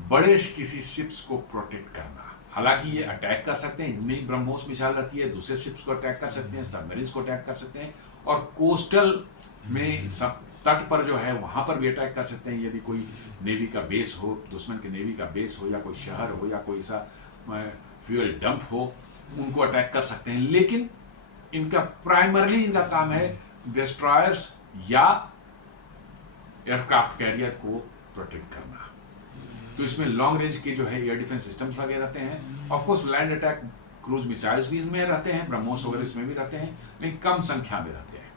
बड़े किसी शिप्स को प्रोटेक्ट करना। हालांकि ये अटैक कर सकते हैं, इनमें ब्रह्मोस मिसाइल रहती है, दूसरे शिप्स को अटैक कर सकते हैं, सबमरीन्स को अटैक कर सकते हैं, और कोस्टल में तट पर जो है वहां पर भी अटैक कर सकते हैं। यदि कोई नेवी का बेस हो, दुश्मन के नेवी का बेस हो, या कोई शहर हो, या कोई सा फ्यूल डंप हो, उनको अटैक कर सकते हैं। लेकिन इनका प्राइमरली इनका काम है डिस्ट्रॉयर्स या एयरक्राफ्ट कैरियर को प्रोटेक्ट करना। तो इसमें लॉन्ग रेंज के जो है एयर डिफेंस सिस्टम्स लगे रहते हैं। Of course land attack cruise missiles भी इसमें रहते हैं, ब्रह्मोस वगैरह इसमें भी रहते हैं, लेकिन कम संख्या में रहते हैं।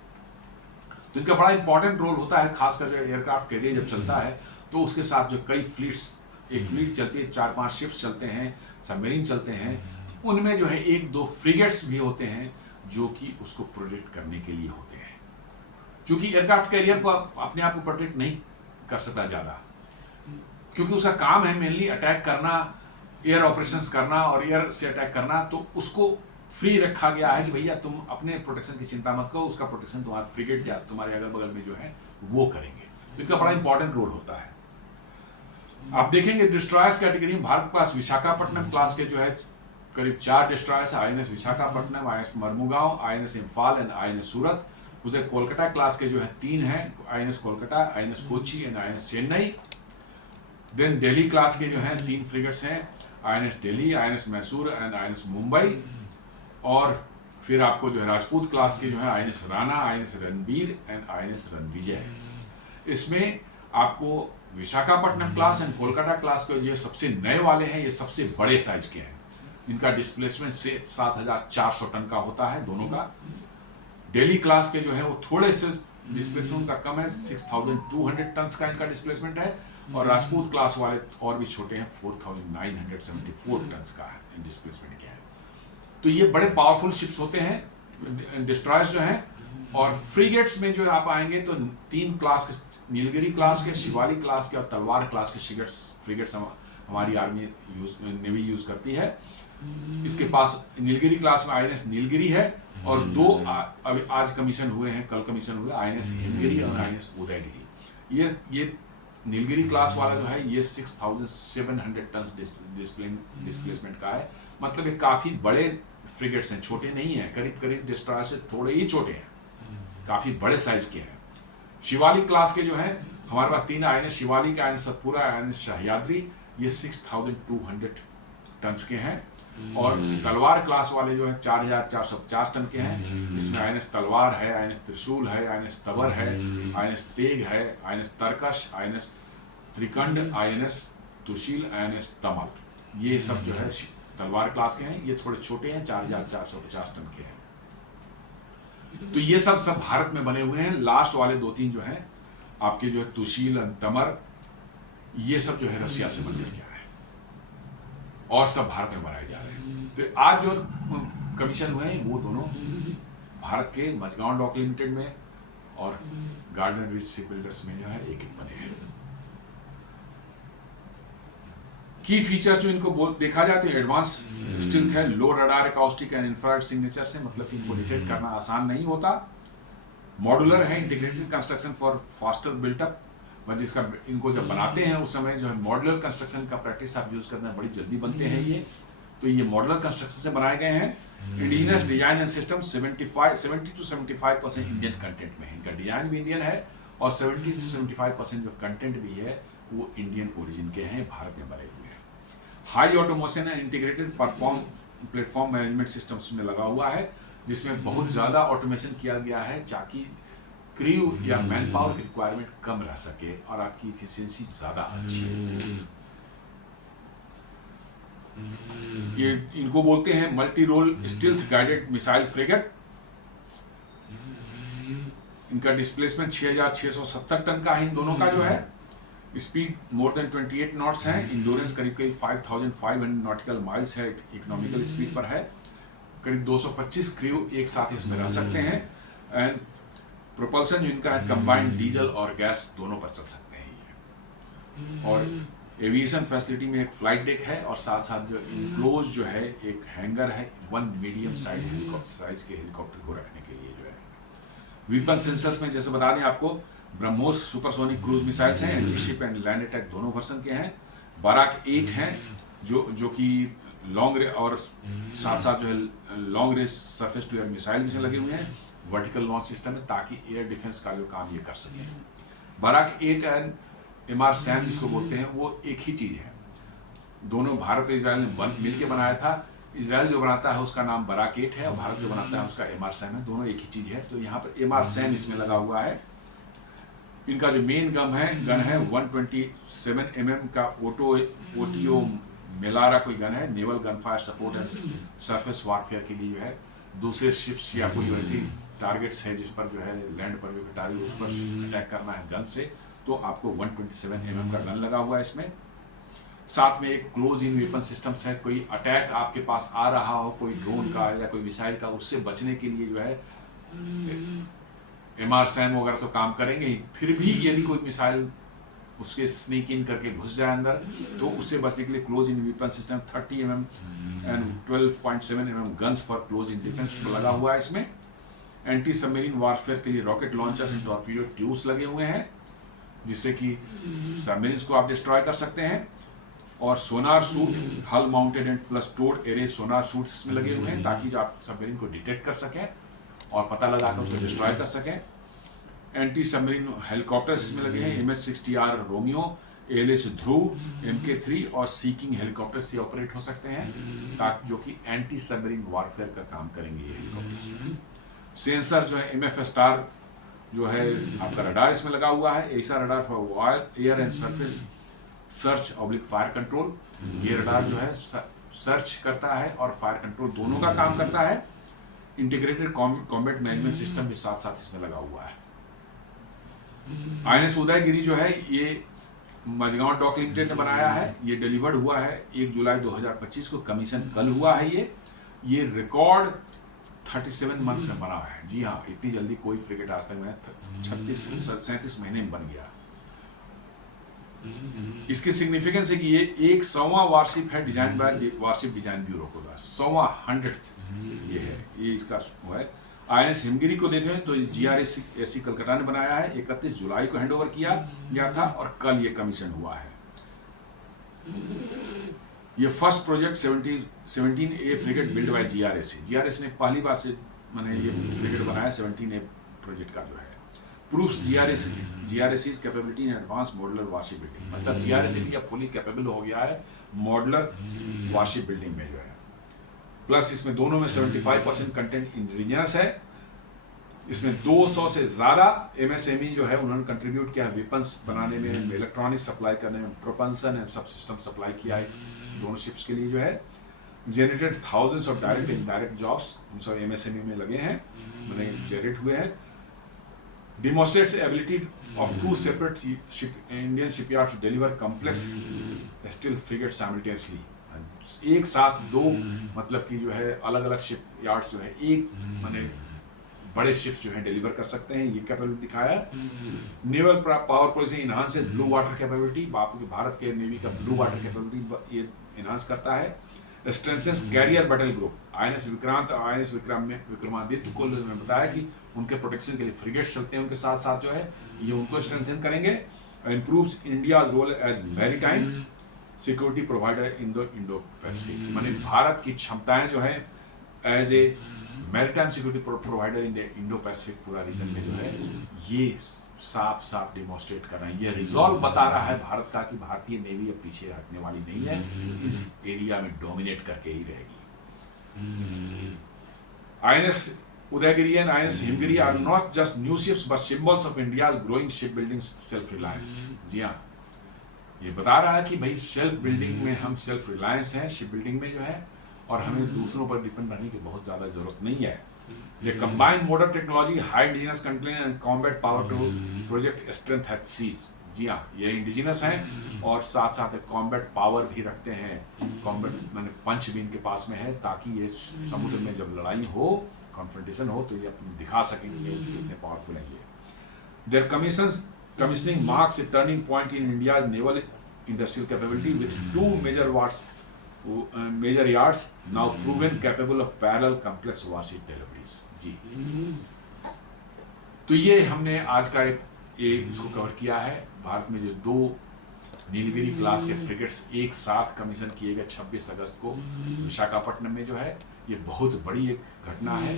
तो इनका बड़ा इंपॉर्टेंट रोल होता है, खासकर जो एयरक्राफ्ट कैरियर जब चलता है तो उसके साथ जो कई फ्लीट्स, एक फ्लीट चलती है, 4-5 शिप्स चलते हैं, सबमरीन चलते हैं, उनमें जो है 1-2 फ्रिगेट्स भी होते हैं जो कि उसको प्रोटेक्ट करने के लिए होते हैं। क्योंकि एयरक्राफ्ट कैरियर को अपने आप को प्रोटेक्ट नहीं कर सकता ज़्यादा, क्योंकि उसका काम है मेनली अटैक करना, एयर ऑपरेशंस करना और एयर से अटैक करना। तो उसको फ्री रखा गया है कि भैया तुम अपने प्रोटेक्शन की चिंता मत करो, उसका प्रोटेक्शन तुम्हारा फ्रिगेट या तुम्हारे अगल बगल में जो है वो करेंगे। तो इनका बड़ा इंपॉर्टेंट रोल होता है। आप देखेंगे डिस्ट्रॉयर्स कैटेगरी में भारत के पास विशाखापट्टनम क्लास के जो है करीब 4 डिस्ट्रॉयर्स है, INS Visakhapatnam, INS Mormugao, INS Imphal and INS Surat. उसे कोलकाता क्लास के जो है 3 हैं, INS Kolkata, INS Kochi and INS Chennai. Then Delhi class के जो हैं 3 फ्रिगेट्स हैं, INS Delhi, INS Mysore and INS Mumbai. और फिर आपको जो है राजपूत क्लास के जो है INS Rana, INS Ranbir and INS Ranvijay. इसमें आपको Visakhapatnam class and Kolkata class के ये सबसे नए वाले हैं, ये सबसे बड़े साइज के हैं। इनका डिस्प्लेसमेंट से 7400 टन का होता है दोनों का। दिल्ली क्लास के जो है वो थोड़े से डिस्प्लेसमेंट का कम है, 6200 टन का इनका डिस्प्लेसमेंट है। और राजपूत क्लास वाले और भी छोटे हैं, 4974 टन का डिस्प्लेसमेंट किया है। तो ये बड़े पावरफुल शिप्स होते हैं डिस्ट्रॉयर्स जो हैं। और फ्रिगेट्स में जो आप आएंगे तो 3 क्लास के, नीलगिरी क्लास के, शिवाली क्लास के और तलवार क्लास के फ्रिगेट्स हमारी आर्मी नेवी यूज करती है। इसके पास नीलगिरी क्लास में INS नीलगिरी है और 2 अभी आज कमीशन हुए हैं, कल कमीशन हुए, INS हिमगिरी और INS उदयगिरी। ये नीलगिरी क्लास वाला जो है ये 6700 टन डिस्प्लेसमेंट का है। मतलब ये काफ़ी बड़े फ्रिगेट्स हैं, छोटे नहीं हैं, करीब करीब डिस्ट्रॉयर से थोड़े ही छोटे हैं, काफ़ी बड़े साइज के हैं। शिवाली क्लास के जो है हमारे पास 3 INS शिवाली का, INS सतपुरा, INS सह्याद्री, ये 6200 टन के हैं। और तलवार क्लास वाले जो है 4450 टन के हैं। इसमें INS तलवार है, INS त्रिशूल है, INS तबर है, INS तेग है, INS तरकश, INS Trikand, INS Tushil, INS Tamal, ये सब जो है तलवार क्लास के हैं। ये थोड़े छोटे हैं, 4450 टन के हैं। तो ये सब भारत में बने हुए हैं। लास्ट वाले 2-3 जो हैं आपके जो है तुशील, तमर, ये सब जो है रसिया से बनकर के आए और सब भारत में बनाए जा रहे हैं। तो आज जो कमीशन हुए हैं वो दोनों भारत के मझगांव डॉक लिमिटेड में और गार्डन रिच शिप बिल्डर्स में जो है एक बने हैं। की फीचर्स जो इनको देखा जाए तो एडवांस स्टील्थ है, low radar acoustic and infrared signature से, मतलब कि इनको डिटेक्ट करना आसान नहीं होता। मॉड्यूलर है, integrated construction for faster built up, मतलब इसका इनको जब बनाते हैं उस समय जो है मॉड्यूलर कंस्ट्रक्शन का प्रैक्टिस आप यूज करना बड़ी जल्दी बनते हैं ये। तो ये मॉड्यूलर कंस्ट्रक्शन से बनाए गए हैं। Indigenous design and system 70 to 75% Indian content में है। इनका डिजाइन भी इंडियन है और 70 to 75% जो कंटेंट भी है वो इंडियन ओरिजिन के हैं, भारत में बने हुए हैं। High automation and integrated platform management systems में लगा हुआ है, जिसमें बहुत ज़्यादा ऑटोमेशन किया गया है ताकि क्रू या मैन पावर की रिक्वायरमेंट कम रह सके और आपकी इफिशियंसी ज़्यादा अच्छी है। ये इनको बोलते हैं multi role stealth guided missile frigate. इनका डिस्प्लेसमेंट 6670 टन का है इन दोनों का जो है। स्पीड मोर देन 28 नॉट्स है। इंडोरेंस करीब 5500 नॉटिकल माइल्स है, इकोनॉमिकल स्पीड पर है। करीब 225 क्रू एक साथ इसमें रह सकते हैं। एंड प्रोपल्शन जो इनका है कंबाइंड डीजल और गैस दोनों पर चल सकते हैं ये। और एविएशन फैसिलिटी में एक फ्लाइट डेक है और साथ साथ जो इनक्लोज जो है एक हैंगर है 1 मीडियम साइज के हेलीकॉप्टर को रखने के लिए जो है। वेपन सेंसर्स में जैसे बता दें आपको, ब्रह्मोस सुपरसोनिक क्रूज मिसाइल्स हैं, anti ship and land attack दोनों वर्जन के हैं। बाराक 8 हैं जो कि लॉन्ग और साथ साथ जो है long range surface to air missile भी लगे हुए हैं। वर्टिकल लॉन्च सिस्टम है ताकि एयर डिफेंस का जो काम ये कर सकें। बाराक 8 एंड MR-SAM जिसको बोलते हैं वो एक ही चीज़ है। दोनों भारत और इजराइल ने मिल के बनाया था। इजराइल जो बनाता है उसका नाम बाराक 8 है और भारत जो बनाता है उसका MR-SAM है। दोनों एक ही चीज़ है। तो यहाँ पर MR-SAM इसमें लगा हुआ है। इनका जो मेन गन है 127 mm का ओटीओ मेलारा कोई गन है। Naval gun fire support and surface warfare के लिए जो है दूसरे शिप्स या कोई वैसी टारगेट्स है जिस पर जो है लैंड पर जो टारगेट उस पर अटैक करना है गन से, तो आपको 127 mm का गन लगा हुआ है इसमें। साथ में एक क्लोज इन वेपन सिस्टम्स है। कोई अटैक आपके पास आ रहा हो कोई ड्रोन का या कोई मिसाइल का, उससे बचने के लिए जो है MR-SAM वगैरह तो काम करेंगे ही। फिर भी यदि कोई मिसाइल उसके स्नीक इन करके घुस जाए अंदर तो उससे बचने के लिए close in weapon system 30 mm and 12.7 mm guns for close in defence लगा हुआ है इसमें। एंटी सबमरीन वारफेयर के लिए rocket launchers and torpedo tubes लगे हुए हैं जिससे कि सबमरीन्स को आप डिस्ट्रॉय कर सकते हैं। और sonar suite, hull mounted and plus towed array sonar suite इसमें लगे हुए हैं ताकि जो आप सबमरीन को डिटेक्ट कर सकें और पता लगाकर उसको डिस्ट्रॉय कर सकें। एंटी सबमरीन हेलीकॉप्टर्स इसमें लगे हैं। MS-60R रोमियो, ALS ध्रुव, MK3 और सीकिंग हेलीकॉप्टर से ऑपरेट हो सकते हैं ताकि जो कि एंटी सबमरीन वारफेयर का काम करेंगे ये हेलीकॉप्टर्स। सेंसर जो है MF स्टार जो है आपका रडार इसमें लगा हुआ है। ऐसा radar for air and surface search oblique fire control. ये रडार जो है सर्च करता है और फायर कंट्रोल दोनों का काम करता है। इंटीग्रेटेड कॉम्बैट मैनेजमेंट सिस्टम भी साथ साथ इसमें लगा हुआ है। INS उदयगिरी जो है ये मझगांव डॉक लिमिटेड ने बनाया है। ये डिलीवर्ड हुआ है 1 जुलाई 2025 को। कमीशन कल हुआ है। ये रिकॉर्ड 37 मंथ्स में बना है। जी हाँ, इतनी जल्दी कोई फ्रिगेट आज तक में 37 महीने में बन गया। इसकी सिग्निफिकेंस है कि ये 100वां वारशिप है design by warship design bureau को। 100th ये है, ये इसका वो है। INS हिमगिरी को देते हैं तो GRSC कलकत्ता ने बनाया है। 31 जुलाई को हैंडओवर किया गया था और कल ये कमीशन हुआ है। ये first project 17A frigate build by GRSC ने पहली बार से मैंने ये फ्रिगेट बनाया 17A प्रोजेक्ट का जो है। Proofs GRSC's capability in advance modular warship building, मतलब GRSC अब फुली कैपेबल हो गया है मॉडुलर वारशिप बिल्डिंग में जो है। प्लस इसमें दोनों में 75% कंटेंट इंडिजिनस है। इसमें 200 से ज़्यादा MSME जो है उन्होंने कंट्रीब्यूट किया वेपन्स बनाने में, इलेक्ट्रॉनिक सप्लाई करने में, प्रोपल्सन एंड सब सिस्टम सप्लाई किया इस दोनों शिप्स के लिए जो है। Generated thousands of direct indirect jobs उन सब MSME में लगे हैं, मैंने जनरेट हुए हैं। Demonstrates ability of two separate Indian shipyards to deliver complex steel frigates simultaneously। एक साथ दो मतलब कि जो है अलग अलग शिप यार्ड्स जो है एक माने बड़े शिप्स जो है डिलीवर कर सकते हैं, ये कैपेबिलिटी दिखाया। नेवल पावर पॉलिसी इनहांस है ब्लू वाटर कैपेबिलिटी, भारत के नेवी का ब्लू वाटर कैपेबिलिटी ये इनहांस करता है। Strengthens carrier battle group, INS Vikrant और INS विक्रमादित्य को मैंने बताया कि उनके प्रोटेक्शन के लिए फ्रिगेट्स चलते हैं उनके साथ साथ जो है ये उनको स्ट्रेंथन करेंगे। Improves India's role as maritime security provider in the Indo Pacific, माने भारत की क्षमताएं जो है as a maritime security provider in the Indo Pacific पूरा रीजन में जो है ये साफ साफ डिमॉन्स्ट्रेट कर रहे हैं। ये रिजॉल्व बता रहा है भारत का कि भारतीय नेवी अब पीछे हटने वाली नहीं है, इस एरिया में डोमिनेट करके ही रहेगी। INS Udaygiri and INS Himgiri are not just new ships but symbols of India's growing ship building self reliance. जी हाँ, ये बता रहा है कि भाई सेल्फ बिल्डिंग में हम सेल्फ रिलायंस हैं शिप बिल्डिंग में जो है, और हमें दूसरों पर डिपेंड रहने की बहुत ज़्यादा जरूरत नहीं है। ये combined modern technology high indigenous content and combat power to project strength at seas. जी हाँ, ये इंडिजिनस हैं और साथ साथ कॉम्बैट पावर भी रखते हैं। कॉम्बैट मैंने पंच भी इनके पास में है ताकि ये समुद्र में जब लड़ाई हो, कॉन्फ्रंटेशन हो, तो ये अपने दिखा सकेंगे कि कितने पावरफुल हैं ये। Their commissioning marks a turning point in India's naval industrial capability with 2 major yards now proven capable of parallel complex warship deliveries. जी, तो ये हमने आज का इसको कवर किया है। भारत में जो 2 नीलगिरी क्लास के फ्रिगेट्स एक साथ कमीशन किए गए 26 अगस्त को विशाखापट्टनम में जो है, ये बहुत बड़ी एक घटना है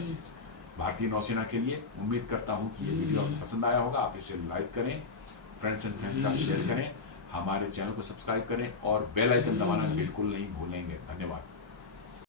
भारतीय नौसेना के लिए। उम्मीद करता हूँ कि ये वीडियो आपको पसंद आया होगा। आप इसे लाइक करें, फ्रेंड्स एंड फैमिली के साथ शेयर करें, हमारे चैनल को सब्सक्राइब करें और बेल आइकन दबाना बिल्कुल नहीं भूलेंगे। धन्यवाद।